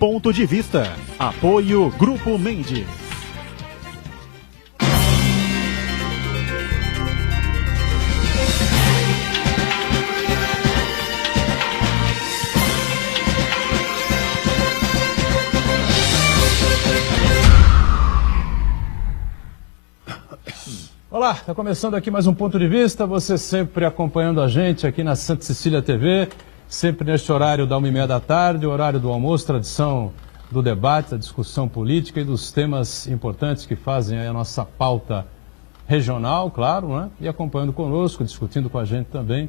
Ponto de Vista. Apoio Grupo Mendes. Olá, está começando aqui mais um Ponto de Vista, você sempre acompanhando a gente aqui na Santa Cecília TV, sempre neste horário da 1h30 da tarde, horário do almoço, tradição do debate, da discussão política e dos temas importantes que fazem a nossa pauta regional, claro, né? E acompanhando conosco, discutindo com a gente também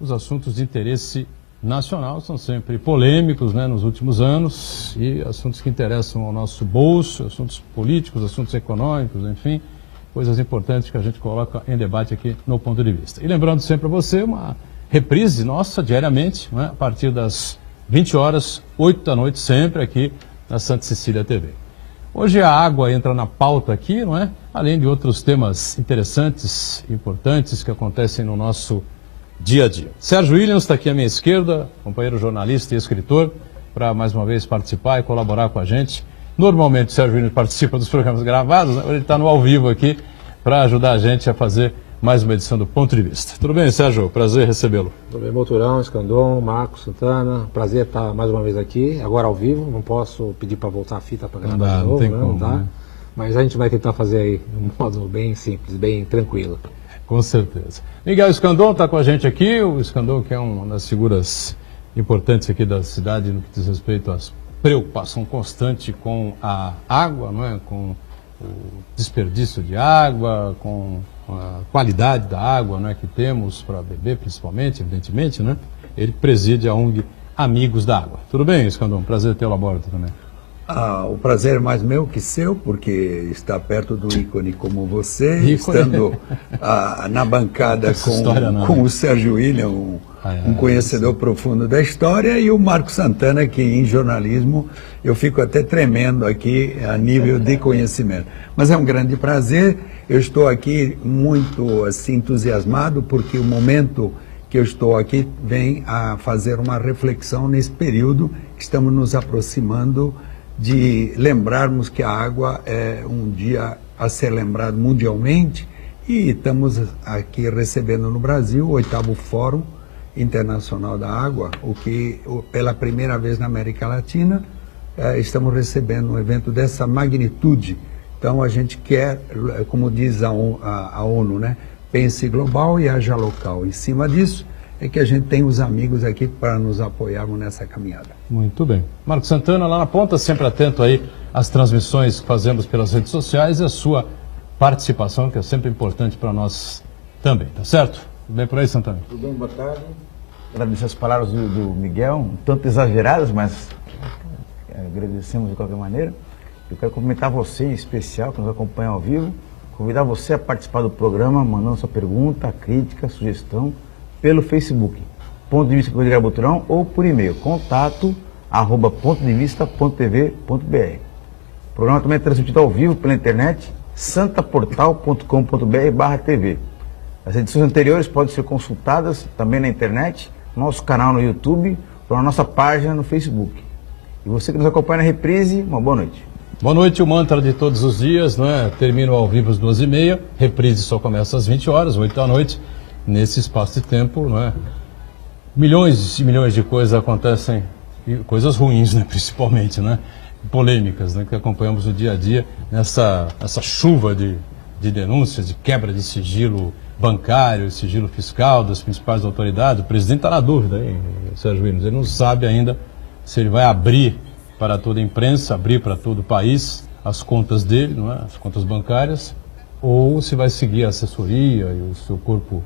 os assuntos de interesse nacional, são sempre polêmicos, né, nos últimos anos, e assuntos que interessam ao nosso bolso, assuntos políticos, assuntos econômicos, enfim, coisas importantes que a gente coloca em debate aqui no Ponto de Vista. E lembrando sempre a você, uma reprise nossa diariamente, né, a partir das 20 horas, 8 da noite, sempre aqui na Santa Cecília TV. Hoje a água entra na pauta aqui, não é? Além de outros temas interessantes, importantes que acontecem no nosso dia a dia. Sérgio Williams está aqui à minha esquerda, companheiro jornalista e escritor, para mais uma vez participar e colaborar com a gente. Normalmente o Sérgio Williams participa dos programas gravados, né? Ele está no ao vivo aqui para ajudar a gente a fazer mais uma edição do Ponto de Vista. Tudo bem, Sérgio? Prazer recebê-lo. Tudo bem, Moturão, Escandon, Marcos, Santana. Prazer estar mais uma vez aqui, agora ao vivo. Não posso pedir para voltar a fita para gravar de novo, não tem né? como, Não dá. né? Mas a gente vai tentar fazer aí de um modo bem simples, bem tranquilo. Com certeza. Miguel Escandon está com a gente aqui. O Escandon, que é uma das figuras importantes aqui da cidade no que diz respeito às preocupação constante com a água, não é? Com o desperdício de água, com a qualidade da água, não é? Que temos para beber, principalmente, evidentemente, né? Ele preside a ONG Amigos da Água. Tudo bem, Escandon? Prazer tê-lo a bordo também. O prazer é mais meu que seu, porque está perto do ícone como você, Ícone. estando na bancada com o Sérgio William, um conhecedor profundo da história, e o Marcos Santana, que em jornalismo eu fico até tremendo aqui a nível de conhecimento. Mas é um grande prazer, eu estou aqui muito assim, entusiasmado, porque o momento que eu estou aqui vem a fazer uma reflexão nesse período que estamos nos aproximando de lembrarmos que a água é um dia a ser lembrado mundialmente, e estamos aqui recebendo no Brasil o 8º Fórum Internacional da Água, o que pela primeira vez na América Latina estamos recebendo um evento dessa magnitude. Então a gente quer, como diz a ONU, né, pense global e haja local. Em cima disso é que a gente tem os amigos aqui para nos apoiarmos nessa caminhada. Muito bem. Marcos Santana, lá na ponta, sempre atento aí às transmissões que fazemos pelas redes sociais e a sua participação, que é sempre importante para nós também, tá certo? Tudo bem por aí, Santana? Tudo bem, boa tarde. Agradecer as palavras do Miguel, um tanto exageradas, mas agradecemos de qualquer maneira. Eu quero cumprimentar você em especial, que nos acompanha ao vivo, convidar você a participar do programa, mandando sua pergunta, crítica, sugestão, pelo Facebook, Ponto de Vista com o Rodrigo Boturão, ou por e-mail, contato@pontodevista.tv.br. O programa também é transmitido ao vivo pela internet, santaportal.com.br/tv. As edições anteriores podem ser consultadas também na internet, no nosso canal no YouTube, ou na nossa página no Facebook. E você que nos acompanha na reprise, uma boa noite. Boa noite, o mantra de todos os dias, não é? Termino ao vivo às 2h30, reprise só começa às 20 horas, 8 da noite. Nesse espaço de tempo, não é? Milhões e milhões de coisas acontecem, e coisas ruins, né? Principalmente, né? Polêmicas, né? Que acompanhamos no dia a dia, nessa chuva de denúncias, de quebra de sigilo bancário, sigilo fiscal das principais autoridades. O presidente está na dúvida, hein, Sérgio Williams? Ele não sabe ainda se ele vai abrir para toda a imprensa, abrir para todo o país as contas dele, não é? As contas bancárias, ou se vai seguir a assessoria e o seu corpo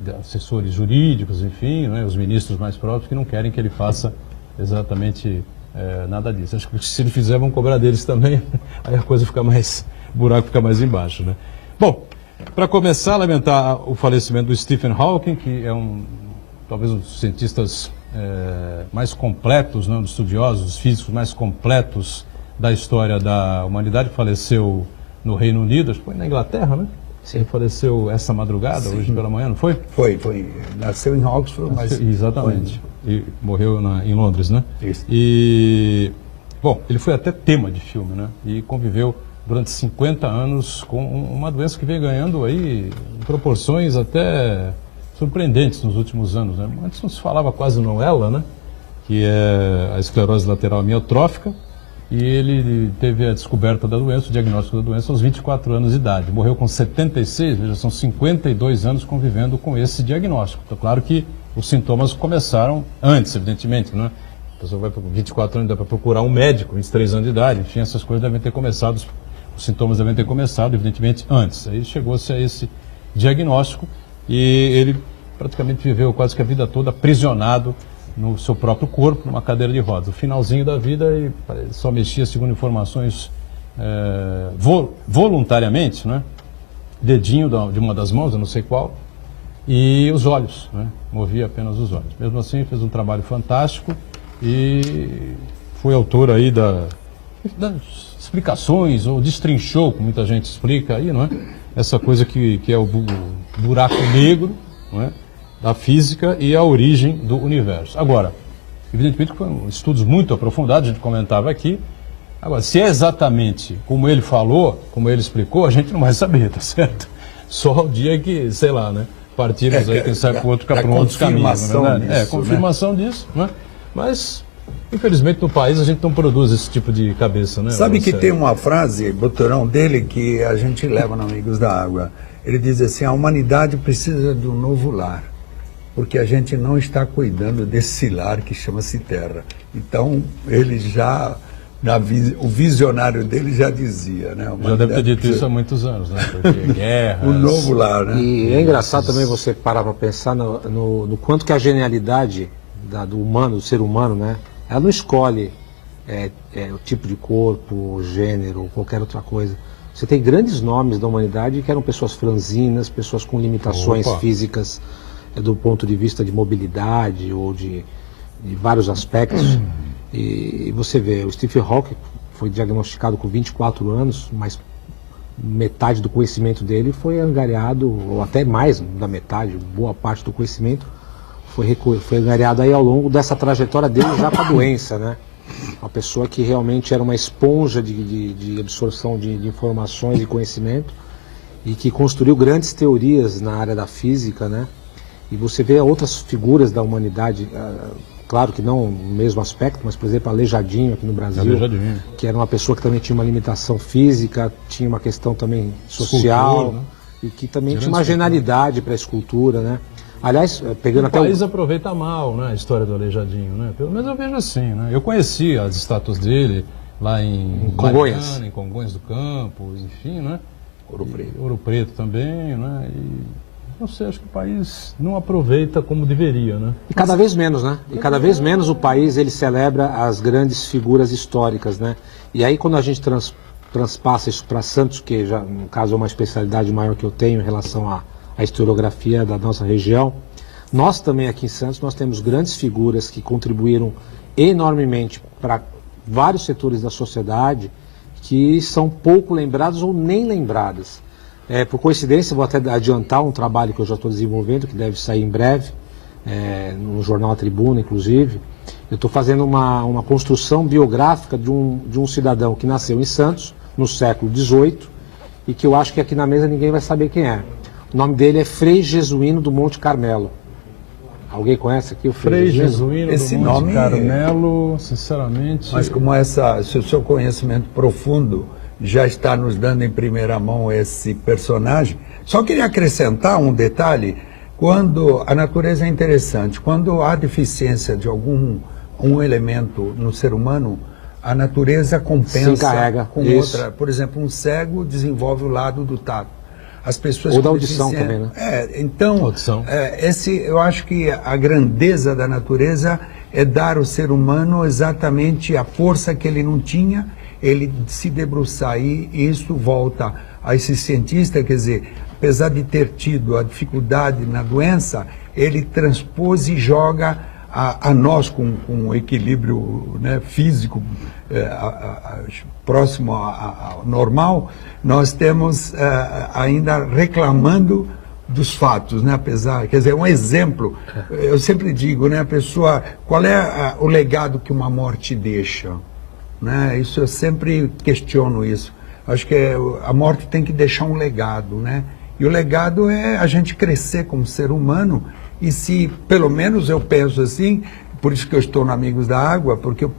de assessores jurídicos, enfim, né, os ministros mais próprios, que não querem que ele faça exatamente nada disso. Acho que se ele fizer, vão cobrar deles também, aí a coisa fica mais, o buraco fica mais embaixo, né? Bom, para começar, lamentar o falecimento do Stephen Hawking, que é talvez um dos cientistas mais completos, né, um dos estudiosos, dos físicos mais completos da história da humanidade, faleceu no Reino Unido, acho que foi na Inglaterra, né? Sim. Ele faleceu essa madrugada, sim, hoje pela manhã, não foi? Foi. Nasceu em Oxford, mas... Exatamente. e morreu em Londres, né? Isso. E, bom, ele foi até tema de filme, né? E conviveu durante 50 anos com uma doença que vem ganhando aí proporções até surpreendentes nos últimos anos, né? Antes não se falava quase no ELA, né? Que é a esclerose lateral amiotrófica, e ele teve a descoberta da doença, o diagnóstico da doença aos 24 anos de idade. Morreu com 76, veja, são 52 anos convivendo com esse diagnóstico. Então, claro que os sintomas começaram antes, evidentemente, né? A pessoa vai para 24 anos, dá para procurar um médico, 23 anos de idade, enfim, essas coisas devem ter começado, os sintomas devem ter começado, evidentemente, antes. Aí chegou-se a esse diagnóstico e ele praticamente viveu quase que a vida toda aprisionado no seu próprio corpo, numa cadeira de rodas. No finalzinho da vida, ele só mexia, segundo informações, voluntariamente, né? Dedinho de uma das mãos, eu não sei qual, e os olhos, né? Movia apenas os olhos. Mesmo assim, fez um trabalho fantástico e foi autor aí das explicações, ou destrinchou, como muita gente explica aí, não é? Essa coisa que é o buraco negro, não é? Da física e a origem do universo. Agora, evidentemente que foram estudos muito aprofundados, a gente comentava aqui. Agora, se é exatamente como ele falou, como ele explicou, a gente não vai saber, tá certo? Só o dia que, sei lá, né? Partimos aí, quem sabe para outros caminhos, não é verdade? Confirmação disso, né? Mas, infelizmente, no país a gente não produz esse tipo de cabeça, né? Sabe que tem uma frase, Boturão, dele, que a gente leva no Amigos da Água. Ele diz assim: a humanidade precisa de um novo lar, porque a gente não está cuidando desse lar que chama-se Terra. Então, ele já, o visionário dele já dizia, né? Já deve ter dito isso há muitos anos, né? Porque guerra... O novo lar, né? E é engraçado também você parar para pensar no quanto que a genialidade do humano, do ser humano, né? Ela não escolhe o tipo de corpo, gênero, ou qualquer outra coisa. Você tem grandes nomes da humanidade que eram pessoas franzinas, pessoas com limitações físicas, do ponto de vista de mobilidade ou de vários aspectos. E você vê, o Stephen Hawking foi diagnosticado com 24 anos, mas metade do conhecimento dele foi angariado, ou até mais da metade, boa parte do conhecimento foi angariado aí ao longo dessa trajetória dele já com a doença, né? Uma pessoa que realmente era uma esponja de absorção de informações e conhecimento, e que construiu grandes teorias na área da física, né? E você vê outras figuras da humanidade, claro que não no mesmo aspecto, mas, por exemplo, Aleijadinho aqui no Brasil, que era uma pessoa que também tinha uma limitação física, tinha uma questão também social, escultura, né? E que também tinha uma genialidade para a escultura, né? Aliás, pegando até o país aproveita mal, né, a história do Aleijadinho, né? Pelo menos eu vejo assim, né? Eu conheci as estátuas dele lá em Congonhas, em Congonhas do Campo, enfim, né? Ouro Preto também, né? E não sei, acho que o país não aproveita como deveria, né? E cada vez menos, né? E cada vez menos o país ele celebra as grandes figuras históricas, né? E aí quando a gente transpassa isso para Santos, que já no caso é uma especialidade maior que eu tenho em relação à historiografia da nossa região, nós também aqui em Santos nós temos grandes figuras que contribuíram enormemente para vários setores da sociedade que são pouco lembrados ou nem lembradas. Por coincidência, vou até adiantar um trabalho que eu já estou desenvolvendo, que deve sair em breve, no jornal A Tribuna, inclusive. Eu estou fazendo uma construção biográfica de um cidadão que nasceu em Santos, no século XVIII, e que eu acho que aqui na mesa ninguém vai saber quem é. O nome dele é Frei Jesuíno do Monte Carmelo. Alguém conhece aqui o Frei Jesuíno Esse do Monte nome Carmelo, sinceramente... Mas como se o seu conhecimento profundo já está nos dando em primeira mão esse personagem, só queria acrescentar um detalhe: quando a natureza é interessante, quando há deficiência de um elemento no ser humano, a natureza compensa com outra. Por exemplo, um cego desenvolve o lado do tato. As pessoas ou da audição também, né? Então, eu acho que a grandeza da natureza é dar ao ser humano exatamente a força que ele não tinha, ele se debruçar aí, e isso volta a esse cientista, quer dizer, apesar de ter tido a dificuldade na doença, ele transpôs e joga a nós com um equilíbrio, né, físico próximo ao normal. Nós temos ainda reclamando dos fatos, né? Apesar, quer dizer, um exemplo, eu sempre digo, né? A pessoa, qual é o legado que uma morte deixa? Né? Isso eu sempre questiono isso. Acho que a morte tem que deixar um legado, né? E o legado é a gente crescer como ser humano, e se, pelo menos eu penso assim, por isso que eu estou no Amigos da Água, porque eu,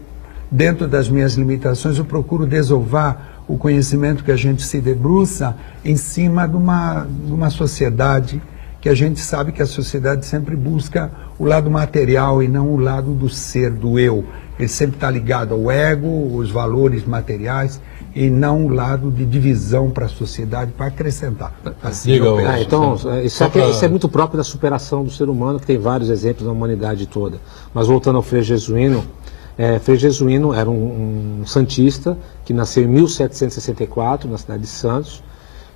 dentro das minhas limitações, eu procuro desovar o conhecimento que a gente se debruça em cima de uma sociedade que a gente sabe que a sociedade sempre busca o lado material e não o lado do ser, do eu. Ele sempre está ligado ao ego, os valores materiais, e não o lado de divisão para a sociedade, para acrescentar. Assim, então, isso é muito próprio da superação do ser humano, que tem vários exemplos na humanidade toda. Mas voltando ao Frei Jesuíno, Frei Jesuíno era um santista que nasceu em 1764, na cidade de Santos.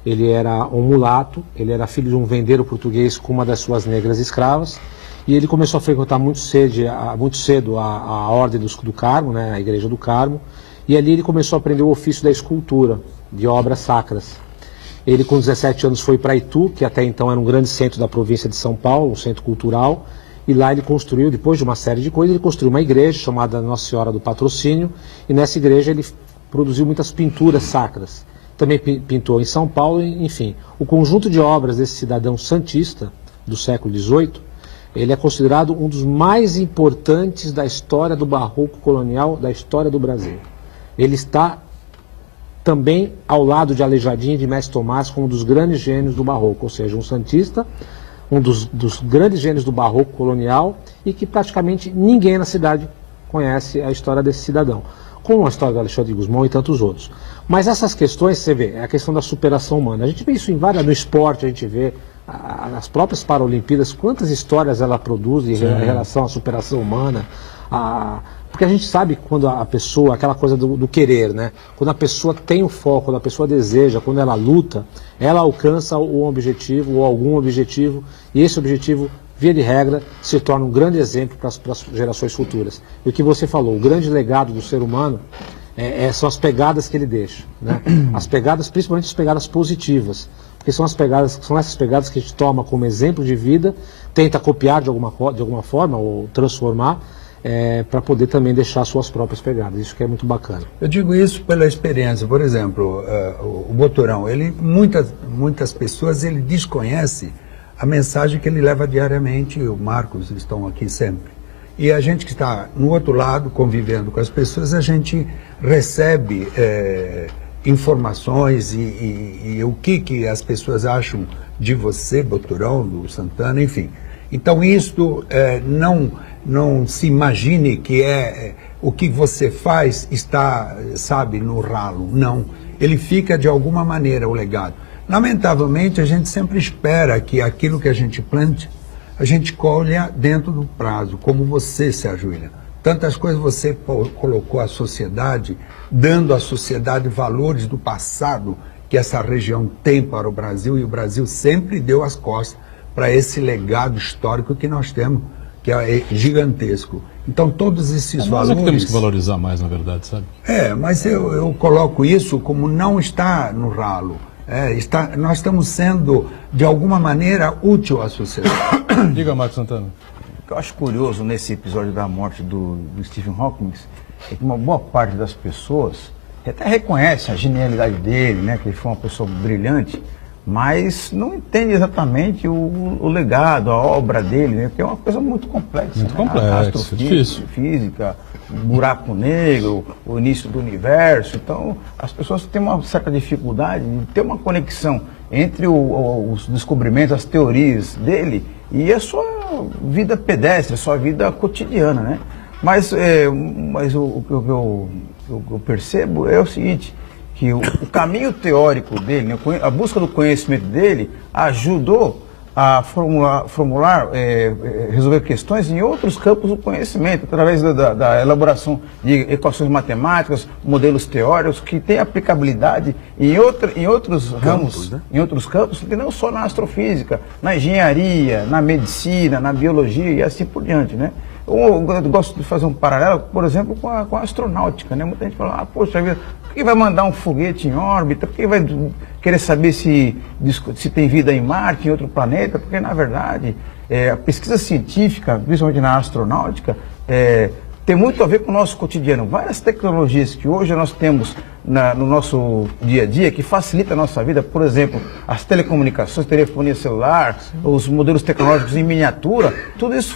Ele era um mulato, ele era filho de um vendeiro português com uma das suas negras escravas, e ele começou a frequentar muito cedo a Ordem do Carmo, né, a Igreja do Carmo, e ali ele começou a aprender o ofício da escultura, de obras sacras. Ele, com 17 anos, foi para Itu, que até então era um grande centro da província de São Paulo, um centro cultural, e lá ele construiu, depois de uma série de coisas, ele construiu uma igreja chamada Nossa Senhora do Patrocínio, e nessa igreja ele produziu muitas pinturas sacras. Também pintou em São Paulo, enfim. O conjunto de obras desse cidadão santista do século XVIII, ele é considerado um dos mais importantes da história do barroco colonial, da história do Brasil. Ele está também ao lado de Aleijadinho e de Mestre Tomás como um dos grandes gênios do barroco, ou seja, um santista, um dos grandes gênios do barroco colonial, e que praticamente ninguém na cidade conhece a história desse cidadão, como a história do Alexandre de Gusmão e tantos outros. Mas essas questões, você vê, é a questão da superação humana. A gente vê isso em no esporte, a gente vê as próprias Paralimpíadas, quantas histórias ela produz em relação à superação humana, porque a gente sabe quando a pessoa, aquela coisa do querer, né? Quando a pessoa tem o foco, quando a pessoa deseja, quando ela luta, ela alcança um objetivo ou algum objetivo, e esse objetivo, via de regra, se torna um grande exemplo para as gerações futuras. E o que você falou, o grande legado do ser humano são as pegadas que ele deixa, né? As pegadas, principalmente as pegadas positivas, porque são essas pegadas que a gente toma como exemplo de vida, tenta copiar de alguma forma ou transformar, para poder também deixar suas próprias pegadas. Isso que é muito bacana. Eu digo isso pela experiência. Por exemplo, o Boturão, muitas pessoas ele desconhece a mensagem que ele leva diariamente. O Marcos estão aqui sempre. E a gente que está no outro lado, convivendo com as pessoas, a gente recebe informações e o que as pessoas acham de você, Boturão, do Santana, enfim. Então, isto não se imagine que o que você faz está, sabe, no ralo. Não. Ele fica, de alguma maneira, o legado. Lamentavelmente, a gente sempre espera que aquilo que a gente plante, a gente colha dentro do prazo, como você, Sérgio William. Tantas coisas você colocou à sociedade, dando à sociedade valores do passado que essa região tem para o Brasil, e o Brasil sempre deu as costas para esse legado histórico que nós temos, que é gigantesco. Então, todos esses valores... Nós é que temos que valorizar mais, na verdade, sabe? Mas eu coloco isso como não está no ralo. Nós estamos sendo, de alguma maneira, útil à sociedade. Diga, Marcos Santana. O que eu acho curioso nesse episódio da morte do Stephen Hawking é que uma boa parte das pessoas até reconhece a genialidade dele, né, que ele foi uma pessoa brilhante, mas não entende exatamente o legado, a obra dele, né, porque é uma coisa muito complexa. Muito né? complexa, difícil. Física, buraco negro, o início do universo. Então, as pessoas têm uma certa dificuldade de ter uma conexão entre os descobrimentos, as teorias dele e a sua vida pedestre, a sua vida cotidiana, né? Mas o que eu percebo é o seguinte, que o caminho teórico dele, né, a busca do conhecimento dele, ajudou a resolver questões em outros campos do conhecimento, através da elaboração de equações matemáticas, modelos teóricos, que têm aplicabilidade em outros ramos, né? Em outros campos, e não só na astrofísica, na engenharia, na medicina, na biologia e assim por diante, né? Eu gosto de fazer um paralelo, por exemplo, com a astronáutica, né? Muita gente fala, poxa vida, por que vai mandar um foguete em órbita? Por que vai querer saber se tem vida em Marte, em outro planeta, porque na verdade a pesquisa científica, principalmente na astronáutica, tem muito a ver com o nosso cotidiano. Várias tecnologias que hoje nós temos no nosso dia a dia, que facilita a nossa vida, por exemplo, as telecomunicações, telefonia celular, os modelos tecnológicos em miniatura, tudo isso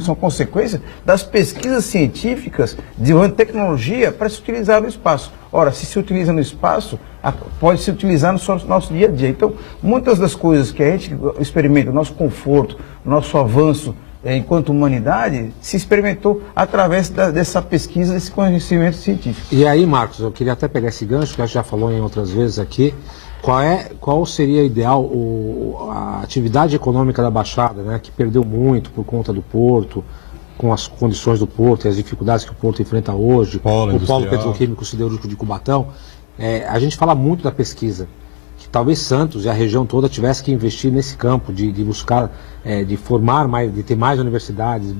são consequências das pesquisas científicas desenvolvendo tecnologia para se utilizar no espaço. Ora, se utiliza no espaço, pode se utilizar no nosso dia a dia. Então, muitas das coisas que a gente experimenta, o nosso conforto, o nosso avanço, enquanto humanidade, se experimentou através dessa pesquisa, desse conhecimento científico. E aí, Marcos, eu queria até pegar esse gancho, que a gente já falou em outras vezes aqui, qual seria ideal a atividade econômica da Baixada, né, que perdeu muito por conta do porto, com as condições do porto e as dificuldades que o porto enfrenta hoje, o polo petroquímico siderúrgico de Cubatão. A gente fala muito da pesquisa, que talvez Santos e a região toda tivesse que investir nesse campo, de buscar, de formar mais, de ter mais universidades,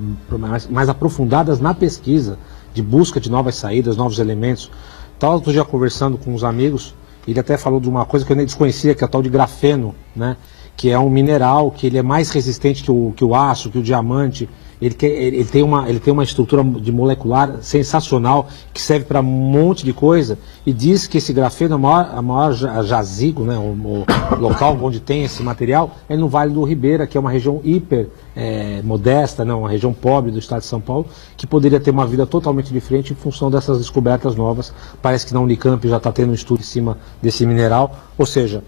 mais aprofundadas na pesquisa, de busca de novas saídas, novos elementos. Estava outro dia conversando com uns amigos, ele até falou de uma coisa que eu nem desconhecia, que é o tal de grafeno, né? Que é um mineral que ele é mais resistente que o aço, que o diamante. Ele tem uma estrutura de molecular sensacional, que serve para um monte de coisa, e diz que esse grafeno, a maior jazigo, né, o local onde tem esse material, é no Vale do Ribeira, que é uma região hiper modesta, né, uma região pobre do estado de São Paulo, que poderia ter uma vida totalmente diferente em função dessas descobertas novas. Parece que na Unicamp já está tendo um estudo em cima desse mineral, ou seja,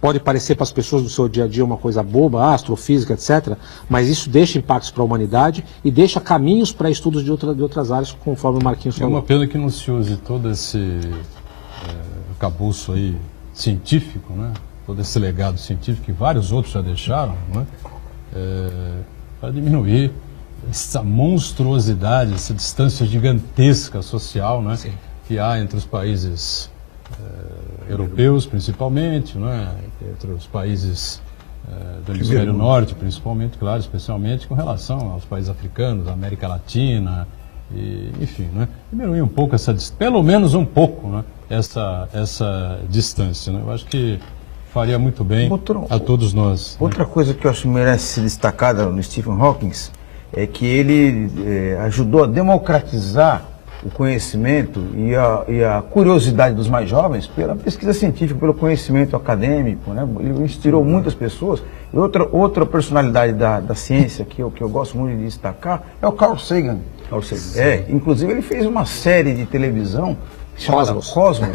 pode parecer para as pessoas do seu dia a dia uma coisa boba, astrofísica, etc., mas isso deixa impactos para a humanidade e deixa caminhos para estudos de outras áreas, conforme o Marquinhos falou. É uma pena que não se use todo esse arcabouço aí científico, né? Todo esse legado científico que vários outros já deixaram, né? Para diminuir essa monstruosidade, essa distância gigantesca social, né? Que há entre os países europeus, principalmente, né? Entre os países do hemisfério norte, principalmente, claro, especialmente com relação aos países africanos, da América Latina, enfim, né? Diminuir um pouco pelo menos um pouco, né? essa distância, né? Eu acho que faria muito bem a todos nós. Outra coisa que eu acho que merece ser destacada no Stephen Hawking é que ele ajudou a democratizar o conhecimento e a curiosidade dos mais jovens pela pesquisa científica, pelo conhecimento acadêmico, né? Ele inspirou muitas pessoas. E outra personalidade da ciência que eu gosto muito de destacar é o Carl Sagan. Inclusive ele fez uma série de televisão chamada Cosmos,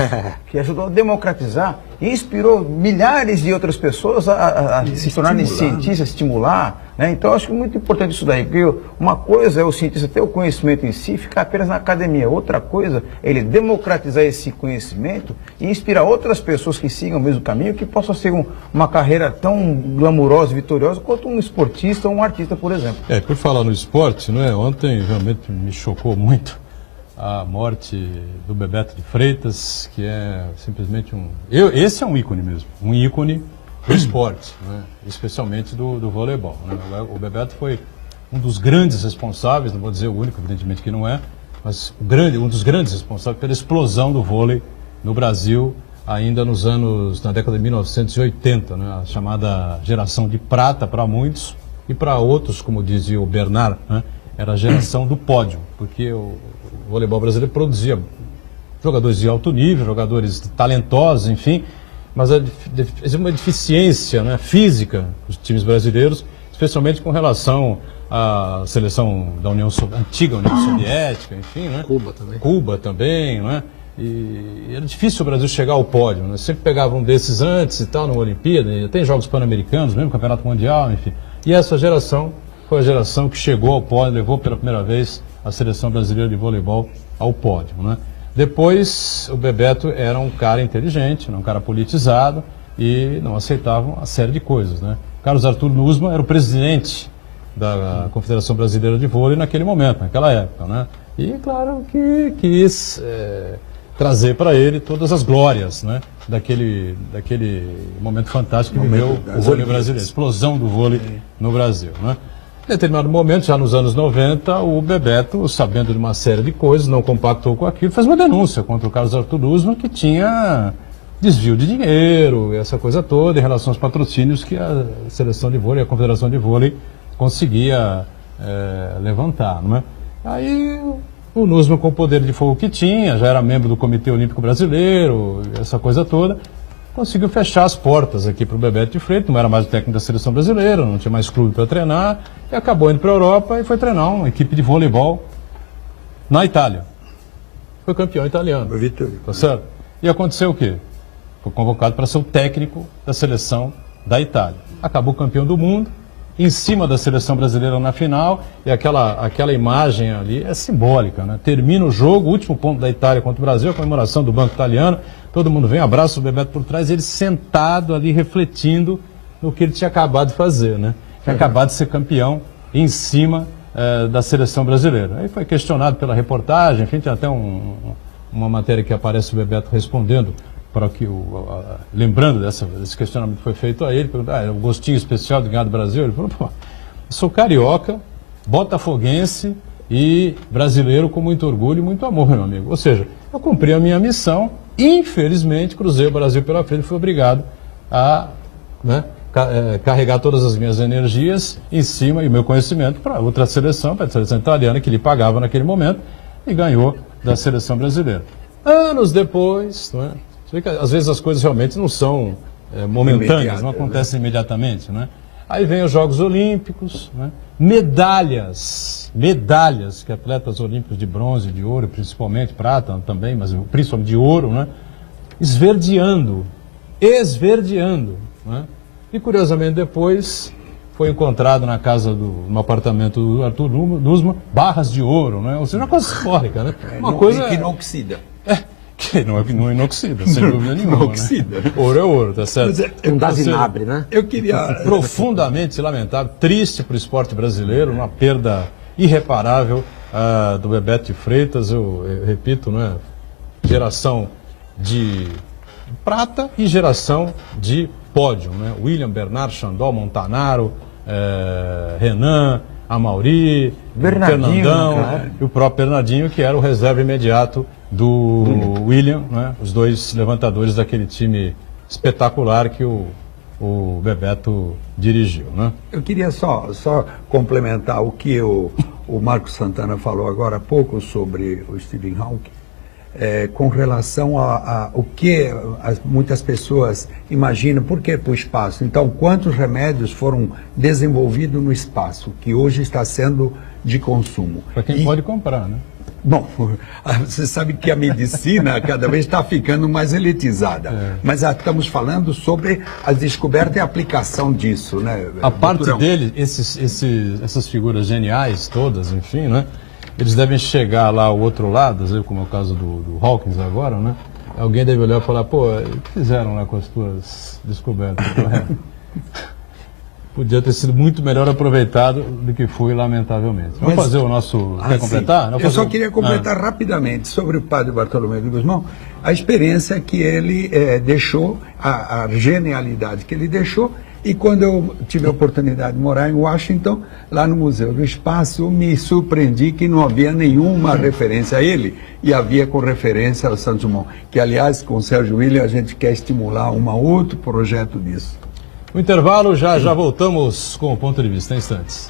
que ajudou a democratizar e inspirou milhares de outras pessoas a se tornarem cientistas, estimular, né? Então, eu acho que é muito importante isso daí, porque uma coisa é o cientista ter o conhecimento em si e ficar apenas na academia. Outra coisa é ele democratizar esse conhecimento e inspirar outras pessoas que sigam o mesmo caminho, que possam ser uma carreira tão glamurosa e vitoriosa quanto um esportista ou um artista, por exemplo. Por falar no esporte, né? Ontem realmente me chocou muito a morte do Bebeto de Freitas, que é simplesmente esse é um ícone mesmo, um ícone do esporte, né? Especialmente do voleibol, né? O Bebeto foi um dos grandes responsáveis, não vou dizer o único, evidentemente que não é, mas um dos grandes responsáveis pela explosão do vôlei no Brasil, ainda na década de 1980, né? A chamada geração de prata para muitos, e para outros, como dizia o Bernard, né? Era a geração do pódio, porque o voleibol brasileiro produzia jogadores de alto nível, jogadores talentosos, enfim, mas existia uma deficiência, né, física dos times brasileiros, especialmente com relação à seleção da antiga União Soviética, enfim, né? Cuba também, né? E era difícil o Brasil chegar ao pódio, né? Sempre pegava um desses antes e tal, na Olimpíada, e tem Jogos Pan-Americanos, mesmo Campeonato Mundial, enfim. E essa geração foi a geração que chegou ao pódio, levou pela primeira vez a seleção brasileira de voleibol ao pódio, né? Depois, o Bebeto era um cara inteligente, um cara politizado e não aceitava uma série de coisas, né? Carlos Arthur Nussmann era o presidente da Confederação Brasileira de Vôlei naquele momento, naquela época, né? E, claro, que quis trazer para ele todas as glórias, né? Daquele momento fantástico que viveu o vôlei brasileiro, a explosão do vôlei no Brasil, né? Em determinado momento, já nos anos 90, o Bebeto, sabendo de uma série de coisas, não compactou com aquilo, fez uma denúncia contra o Carlos Arthur Usman, que tinha desvio de dinheiro, essa coisa toda, em relação aos patrocínios que a seleção de vôlei, a confederação de vôlei, conseguia levantar, não é? Aí o Usman, com o poder de fogo que tinha, já era membro do Comitê Olímpico Brasileiro, essa coisa toda, conseguiu fechar as portas aqui para o Bebeto de Freitas, não era mais o técnico da seleção brasileira, não tinha mais clube para treinar, e acabou indo para a Europa e foi treinar uma equipe de voleibol na Itália. Foi campeão italiano. Tá certo? E aconteceu o quê? Foi convocado para ser o técnico da seleção da Itália. Acabou campeão do mundo, em cima da seleção brasileira na final, e aquela imagem ali é simbólica, né? Termina o jogo, o último ponto da Itália contra o Brasil, a comemoração do Banco Italiano, todo mundo vem, abraça o Bebeto por trás, ele sentado ali refletindo no que ele tinha acabado de fazer, né? Tinha acabado de ser campeão em cima da seleção brasileira. Aí foi questionado pela reportagem, enfim, tem até uma matéria que aparece o Bebeto respondendo para que lembrando desse questionamento que foi feito a ele, o gostinho especial de ganhar do Brasil. Ele falou, pô, eu sou carioca, botafoguense e brasileiro com muito orgulho e muito amor, meu amigo. Ou seja, eu cumpri a minha missão, infelizmente cruzei o Brasil pela frente e fui obrigado a carregar todas as minhas energias em cima e meu conhecimento para outra seleção, para a seleção italiana, que lhe pagava naquele momento, e ganhou da seleção brasileira. Anos depois, não é? Você vê que às vezes as coisas realmente não são momentâneas, não acontecem imediatamente, né? Aí vem os Jogos Olímpicos, né? Medalhas que atletas olímpicos de bronze, de ouro, principalmente, prata também, mas principalmente de ouro, né? Esverdeando, né? E curiosamente depois foi encontrado na casa no apartamento do Arthur Usman, barras de ouro, né? Ou seja, uma coisa histórica, né? Uma coisa que não oxida. Que não inoxida, sem dúvida nenhuma. Oxida. Né? Ouro é ouro, tá certo? Um dá vinagre, né? Eu queria... Profundamente lamentável, triste para o esporte brasileiro, uma perda irreparável do Bebeto de Freitas, eu repito, né? Geração de prata e geração de pódio, né? William, Bernard, Chandol, Montanaro, Renan, Amauri, Fernandão, e o próprio Bernardinho, que era o reserva imediato do William, né? Os dois levantadores daquele time espetacular que o Bebeto dirigiu, né? Eu queria só complementar o que o Marcos Santana falou agora há pouco sobre o Stephen Hawking, com relação a o que muitas pessoas imaginam, por que para o espaço? Então, quantos remédios foram desenvolvidos no espaço, que hoje está sendo de consumo? Para quem pode comprar, né? Bom, você sabe que a medicina cada vez está ficando mais elitizada, mas estamos falando sobre a descoberta e a aplicação disso, né? A parte dele, essas figuras geniais todas, enfim, né? Eles devem chegar lá ao outro lado, como é o caso do Hawkins agora, né? Alguém deve olhar e falar, pô, o que fizeram lá com as tuas descobertas? Podia ter sido muito melhor aproveitado do que foi, lamentavelmente. Vamos fazer o nosso... Quer completar? Eu só queria completar rapidamente sobre o padre Bartolomeu de Guzmão, a experiência que ele deixou, a genialidade que ele deixou. E quando eu tive a oportunidade de morar em Washington, lá no Museu do Espaço, me surpreendi que não havia nenhuma referência a ele, e havia com referência ao Santos Dumont, que aliás, com o Sérgio William, a gente quer estimular outro projeto disso. O intervalo, já voltamos com o ponto de vista, em instantes.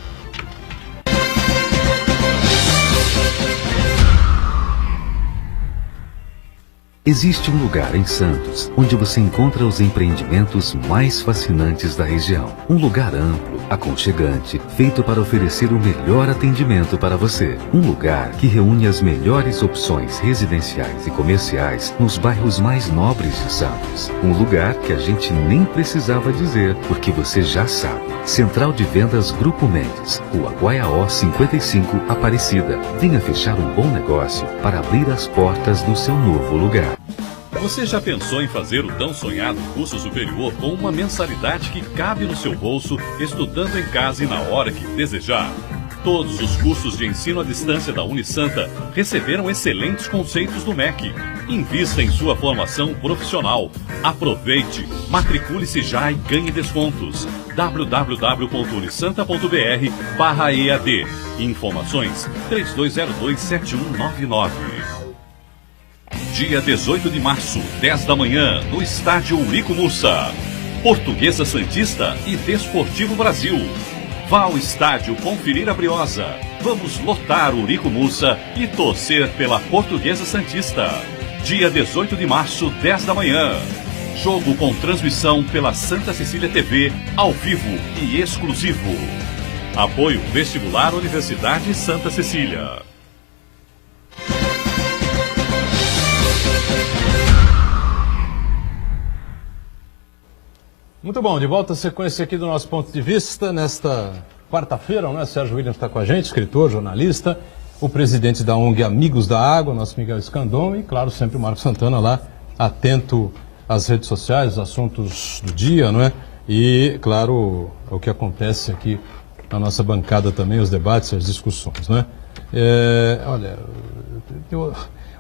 Existe um lugar em Santos onde você encontra os empreendimentos mais fascinantes da região. Um lugar amplo, aconchegante, feito para oferecer o melhor atendimento para você. Um lugar que reúne as melhores opções residenciais e comerciais nos bairros mais nobres de Santos. Um lugar que a gente nem precisava dizer, porque você já sabe. Central de Vendas Grupo Mendes, Rua Guaiaó 55, Aparecida. Venha fechar um bom negócio para abrir as portas do seu novo lugar. Você já pensou em fazer o tão sonhado curso superior com uma mensalidade que cabe no seu bolso, estudando em casa e na hora que desejar? Todos os cursos de ensino à distância da Unisanta receberam excelentes conceitos do MEC. Invista em sua formação profissional. Aproveite, matricule-se já e ganhe descontos. www.unisanta.br/EAD. Informações 3202-7199. Dia 18 de março, 10 da manhã, no estádio Eurico Mussa. Portuguesa Santista e Desportivo Brasil. Vá ao estádio conferir a Briosa. Vamos lotar o Eurico Mussa e torcer pela Portuguesa Santista. Dia 18 de março, 10 da manhã. Jogo com transmissão pela Santa Cecília TV, ao vivo e exclusivo. Apoio Vestibular Universidade Santa Cecília. Muito bom, de volta à sequência aqui do nosso ponto de vista, nesta quarta-feira, né? Sérgio Williams está com a gente, escritor, jornalista, o presidente da ONG Amigos da Água, nosso Miguel Scandon, e claro, sempre o Marcos Santana lá, atento às redes sociais, os assuntos do dia, não é? E, claro, o que acontece aqui na nossa bancada também, os debates, as discussões, não é? Olha,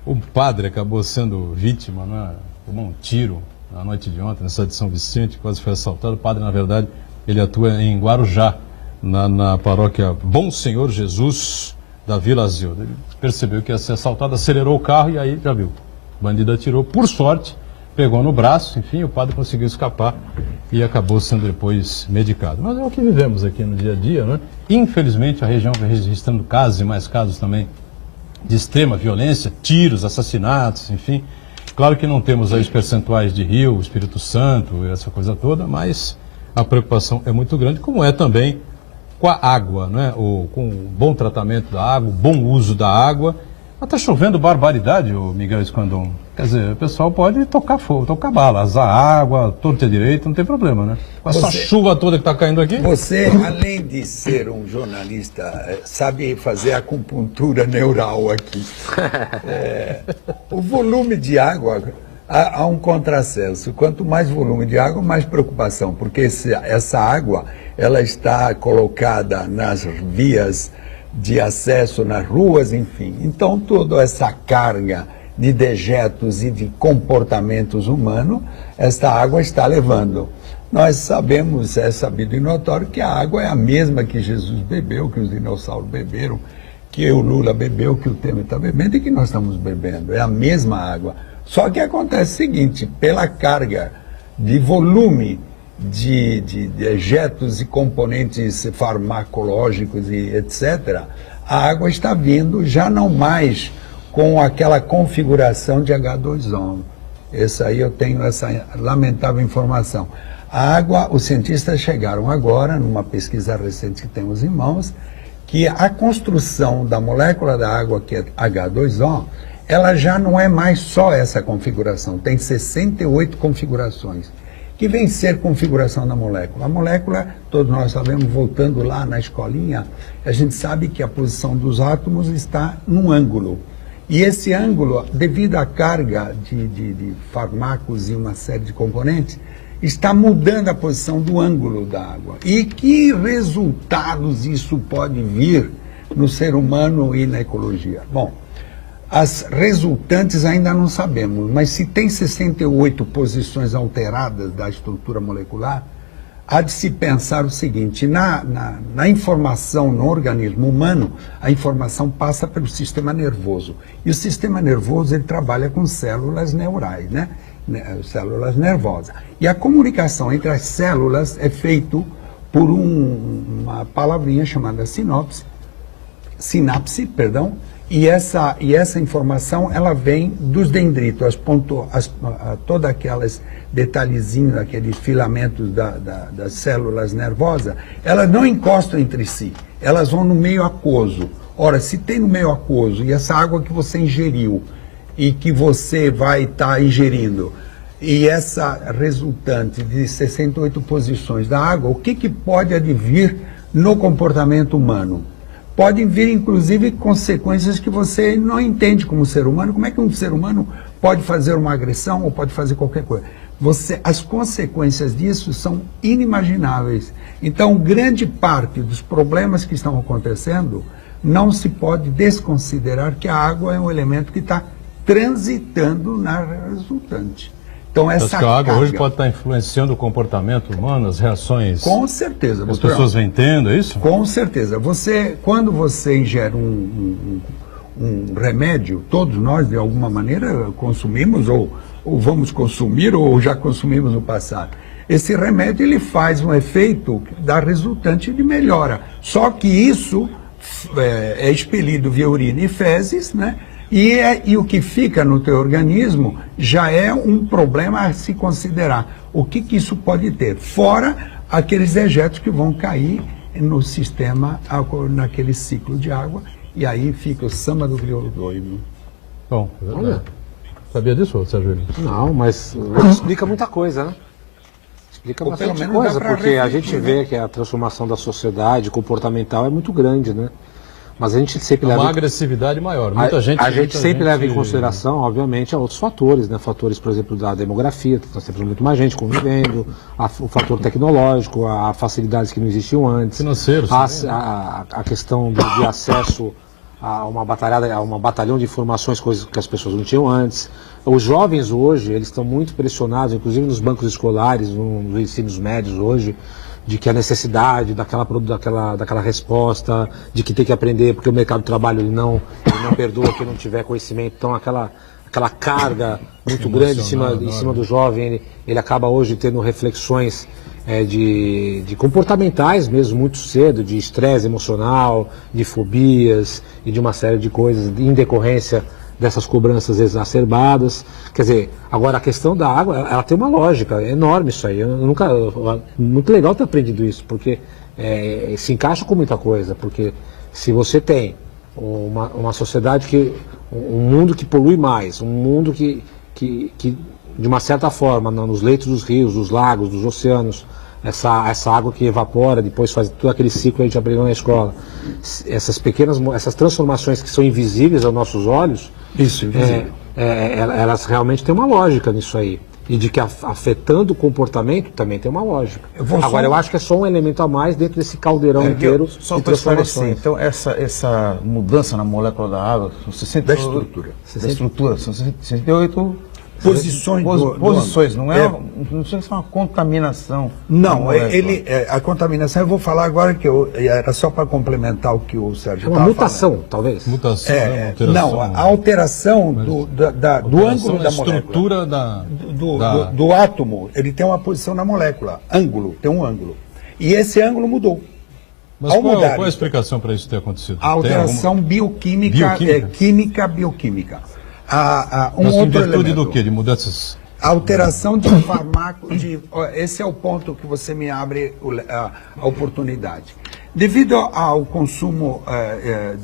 o padre acabou sendo vítima, não é? Tomou um tiro na noite de ontem, nessa de São Vicente, quase foi assaltado. O padre, na verdade, ele atua em Guarujá, na paróquia Bom Senhor Jesus da Vila Azil. Ele percebeu que ia ser assaltado, acelerou o carro e aí já viu. O bandido atirou, por sorte, pegou no braço, enfim, o padre conseguiu escapar e acabou sendo depois medicado. Mas é o que vivemos aqui no dia a dia, né? Infelizmente, a região vai registrando casos e mais casos também de extrema violência, tiros, assassinatos, enfim. Claro que não temos aí os percentuais de Rio, Espírito Santo, essa coisa toda, mas a preocupação é muito grande, como é também com a água, né? Com o bom tratamento da água, o bom uso da água. Mas está chovendo barbaridade, o Miguel Scandon. Quer dizer, o pessoal pode tocar fogo, tocar bala, azar água, torta à direita, não tem problema, né? Com essa chuva toda que está caindo aqui. Você, além de ser um jornalista, sabe fazer acupuntura neural aqui. O volume de água, há um contrassenso. Quanto mais volume de água, mais preocupação, porque essa água, ela está colocada nas vias de acesso, nas ruas, enfim. Então, toda essa carga de dejetos e de comportamentos humanos, esta água está levando. Nós sabemos, é sabido e notório, que a água é a mesma que Jesus bebeu, que os dinossauros beberam, que o Lula bebeu, que o Temer está bebendo e que nós estamos bebendo. É a mesma água. Só que acontece o seguinte, pela carga de volume de dejetos e componentes farmacológicos e etc., a água está vindo já não mais com aquela configuração de H2O. Essa aí eu tenho essa lamentável informação. A água, os cientistas chegaram agora, numa pesquisa recente que temos em mãos, que a construção da molécula da água, que é H2O, ela já não é mais só essa configuração, tem 68 configurações. Que vem ser configuração da molécula. A molécula, todos nós sabemos, voltando lá na escolinha, a gente sabe que a posição dos átomos está num ângulo. E esse ângulo, devido à carga de fármacos e uma série de componentes, está mudando a posição do ângulo da água. E que resultados isso pode vir no ser humano e na ecologia? Bom, as resultantes ainda não sabemos, mas se tem 68 posições alteradas da estrutura molecular, há de se pensar o seguinte, na informação no organismo humano, a informação passa pelo sistema nervoso. E o sistema nervoso, ele trabalha com células neurais, né? Células nervosas. E a comunicação entre as células é feita por uma palavrinha chamada sinapse, e essa informação, ela vem dos dendritos, todas aquelas detalhezinhos, aqueles filamentos das células nervosas, elas não encostam entre si, elas vão no meio aquoso. Ora, se tem no meio aquoso, e essa água que você ingeriu, e que você vai estar ingerindo, e essa resultante de 68 posições da água, o que pode advir no comportamento humano? Podem vir, inclusive, consequências que você não entende como ser humano. Como é que um ser humano pode fazer uma agressão ou pode fazer qualquer coisa? as consequências disso são inimagináveis. Então, grande parte dos problemas que estão acontecendo não se pode desconsiderar que a água é um elemento que está transitando na resultante. Então, essa a água carga, hoje pode estar influenciando o comportamento humano, as reações. Com certeza. As pessoas vêm tendo, é isso? Com certeza. Quando você ingere um remédio, todos nós, de alguma maneira, consumimos, ou vamos consumir, ou já consumimos no passado. Esse remédio, ele faz um efeito que dá resultante de melhora. Só que isso é expelido via urina e fezes, né? E o que fica no teu organismo já é um problema a se considerar. O que isso pode ter? Fora aqueles dejetos que vão cair no sistema, naquele ciclo de água, e aí fica o samba do crioulo doido. Bom, Olha. Sabia disso, Sérgio? Não, mas explica muita coisa, né? Explica Ou pelo bastante menos coisa, dá pra porque a refletir, gente vê que a transformação da sociedade comportamental é muito grande, né? Mas a gente sempre Uma leva... agressividade maior. Muita gente... A gente muita sempre gente... leva em consideração, obviamente, outros fatores, né? Fatores, por exemplo, da demografia, nós temos muito mais gente convivendo, o fator tecnológico, a facilidades que não existiam antes. Financeiros. A questão de acesso a uma batalhão de informações, coisas que as pessoas não tinham antes. Os jovens hoje, eles estão muito pressionados, inclusive nos bancos escolares, nos ensinos médios hoje, de que a necessidade daquela resposta, de que tem que aprender, porque o mercado de trabalho ele não perdoa quem não tiver conhecimento. Então aquela carga muito grande em cima do jovem, ele acaba hoje tendo reflexões de comportamentais mesmo, muito cedo, de estresse emocional, de fobias e de uma série de coisas em decorrência dessas cobranças exacerbadas. Quer dizer, agora a questão da água, ela tem uma lógica, é enorme isso aí. Muito legal ter aprendido isso, porque se encaixa com muita coisa, porque se você tem uma sociedade um mundo que polui mais, um mundo que de uma certa forma, nos leitos dos rios, dos lagos, dos oceanos, essa água que evapora, depois faz todo aquele ciclo que a gente aprendeu na escola, essas transformações que são invisíveis aos nossos olhos, elas realmente têm uma lógica nisso aí. E de que afetando o comportamento também tem uma lógica. Eu acho que é só um elemento a mais dentro desse caldeirão inteiro só de para esclarecer, transformações. então essa mudança na molécula da água, são 68, da estrutura, são 68 posições, não chega a ser uma contaminação. Não, a contaminação, eu vou falar agora que era só para complementar o que o Sérgio estava falando. Uma mutação, falando. Talvez. Mutação, alteração. Não, a alteração do ângulo da estrutura molécula. Do átomo, ele tem uma posição na molécula, tem um ângulo. E esse ângulo mudou. Mas qual é a explicação para isso ter acontecido? A alteração bioquímica, química-bioquímica. Mas em virtude do quê? De mudanças? A alteração de fármaco, esse é o ponto que você me abre a oportunidade. Devido ao consumo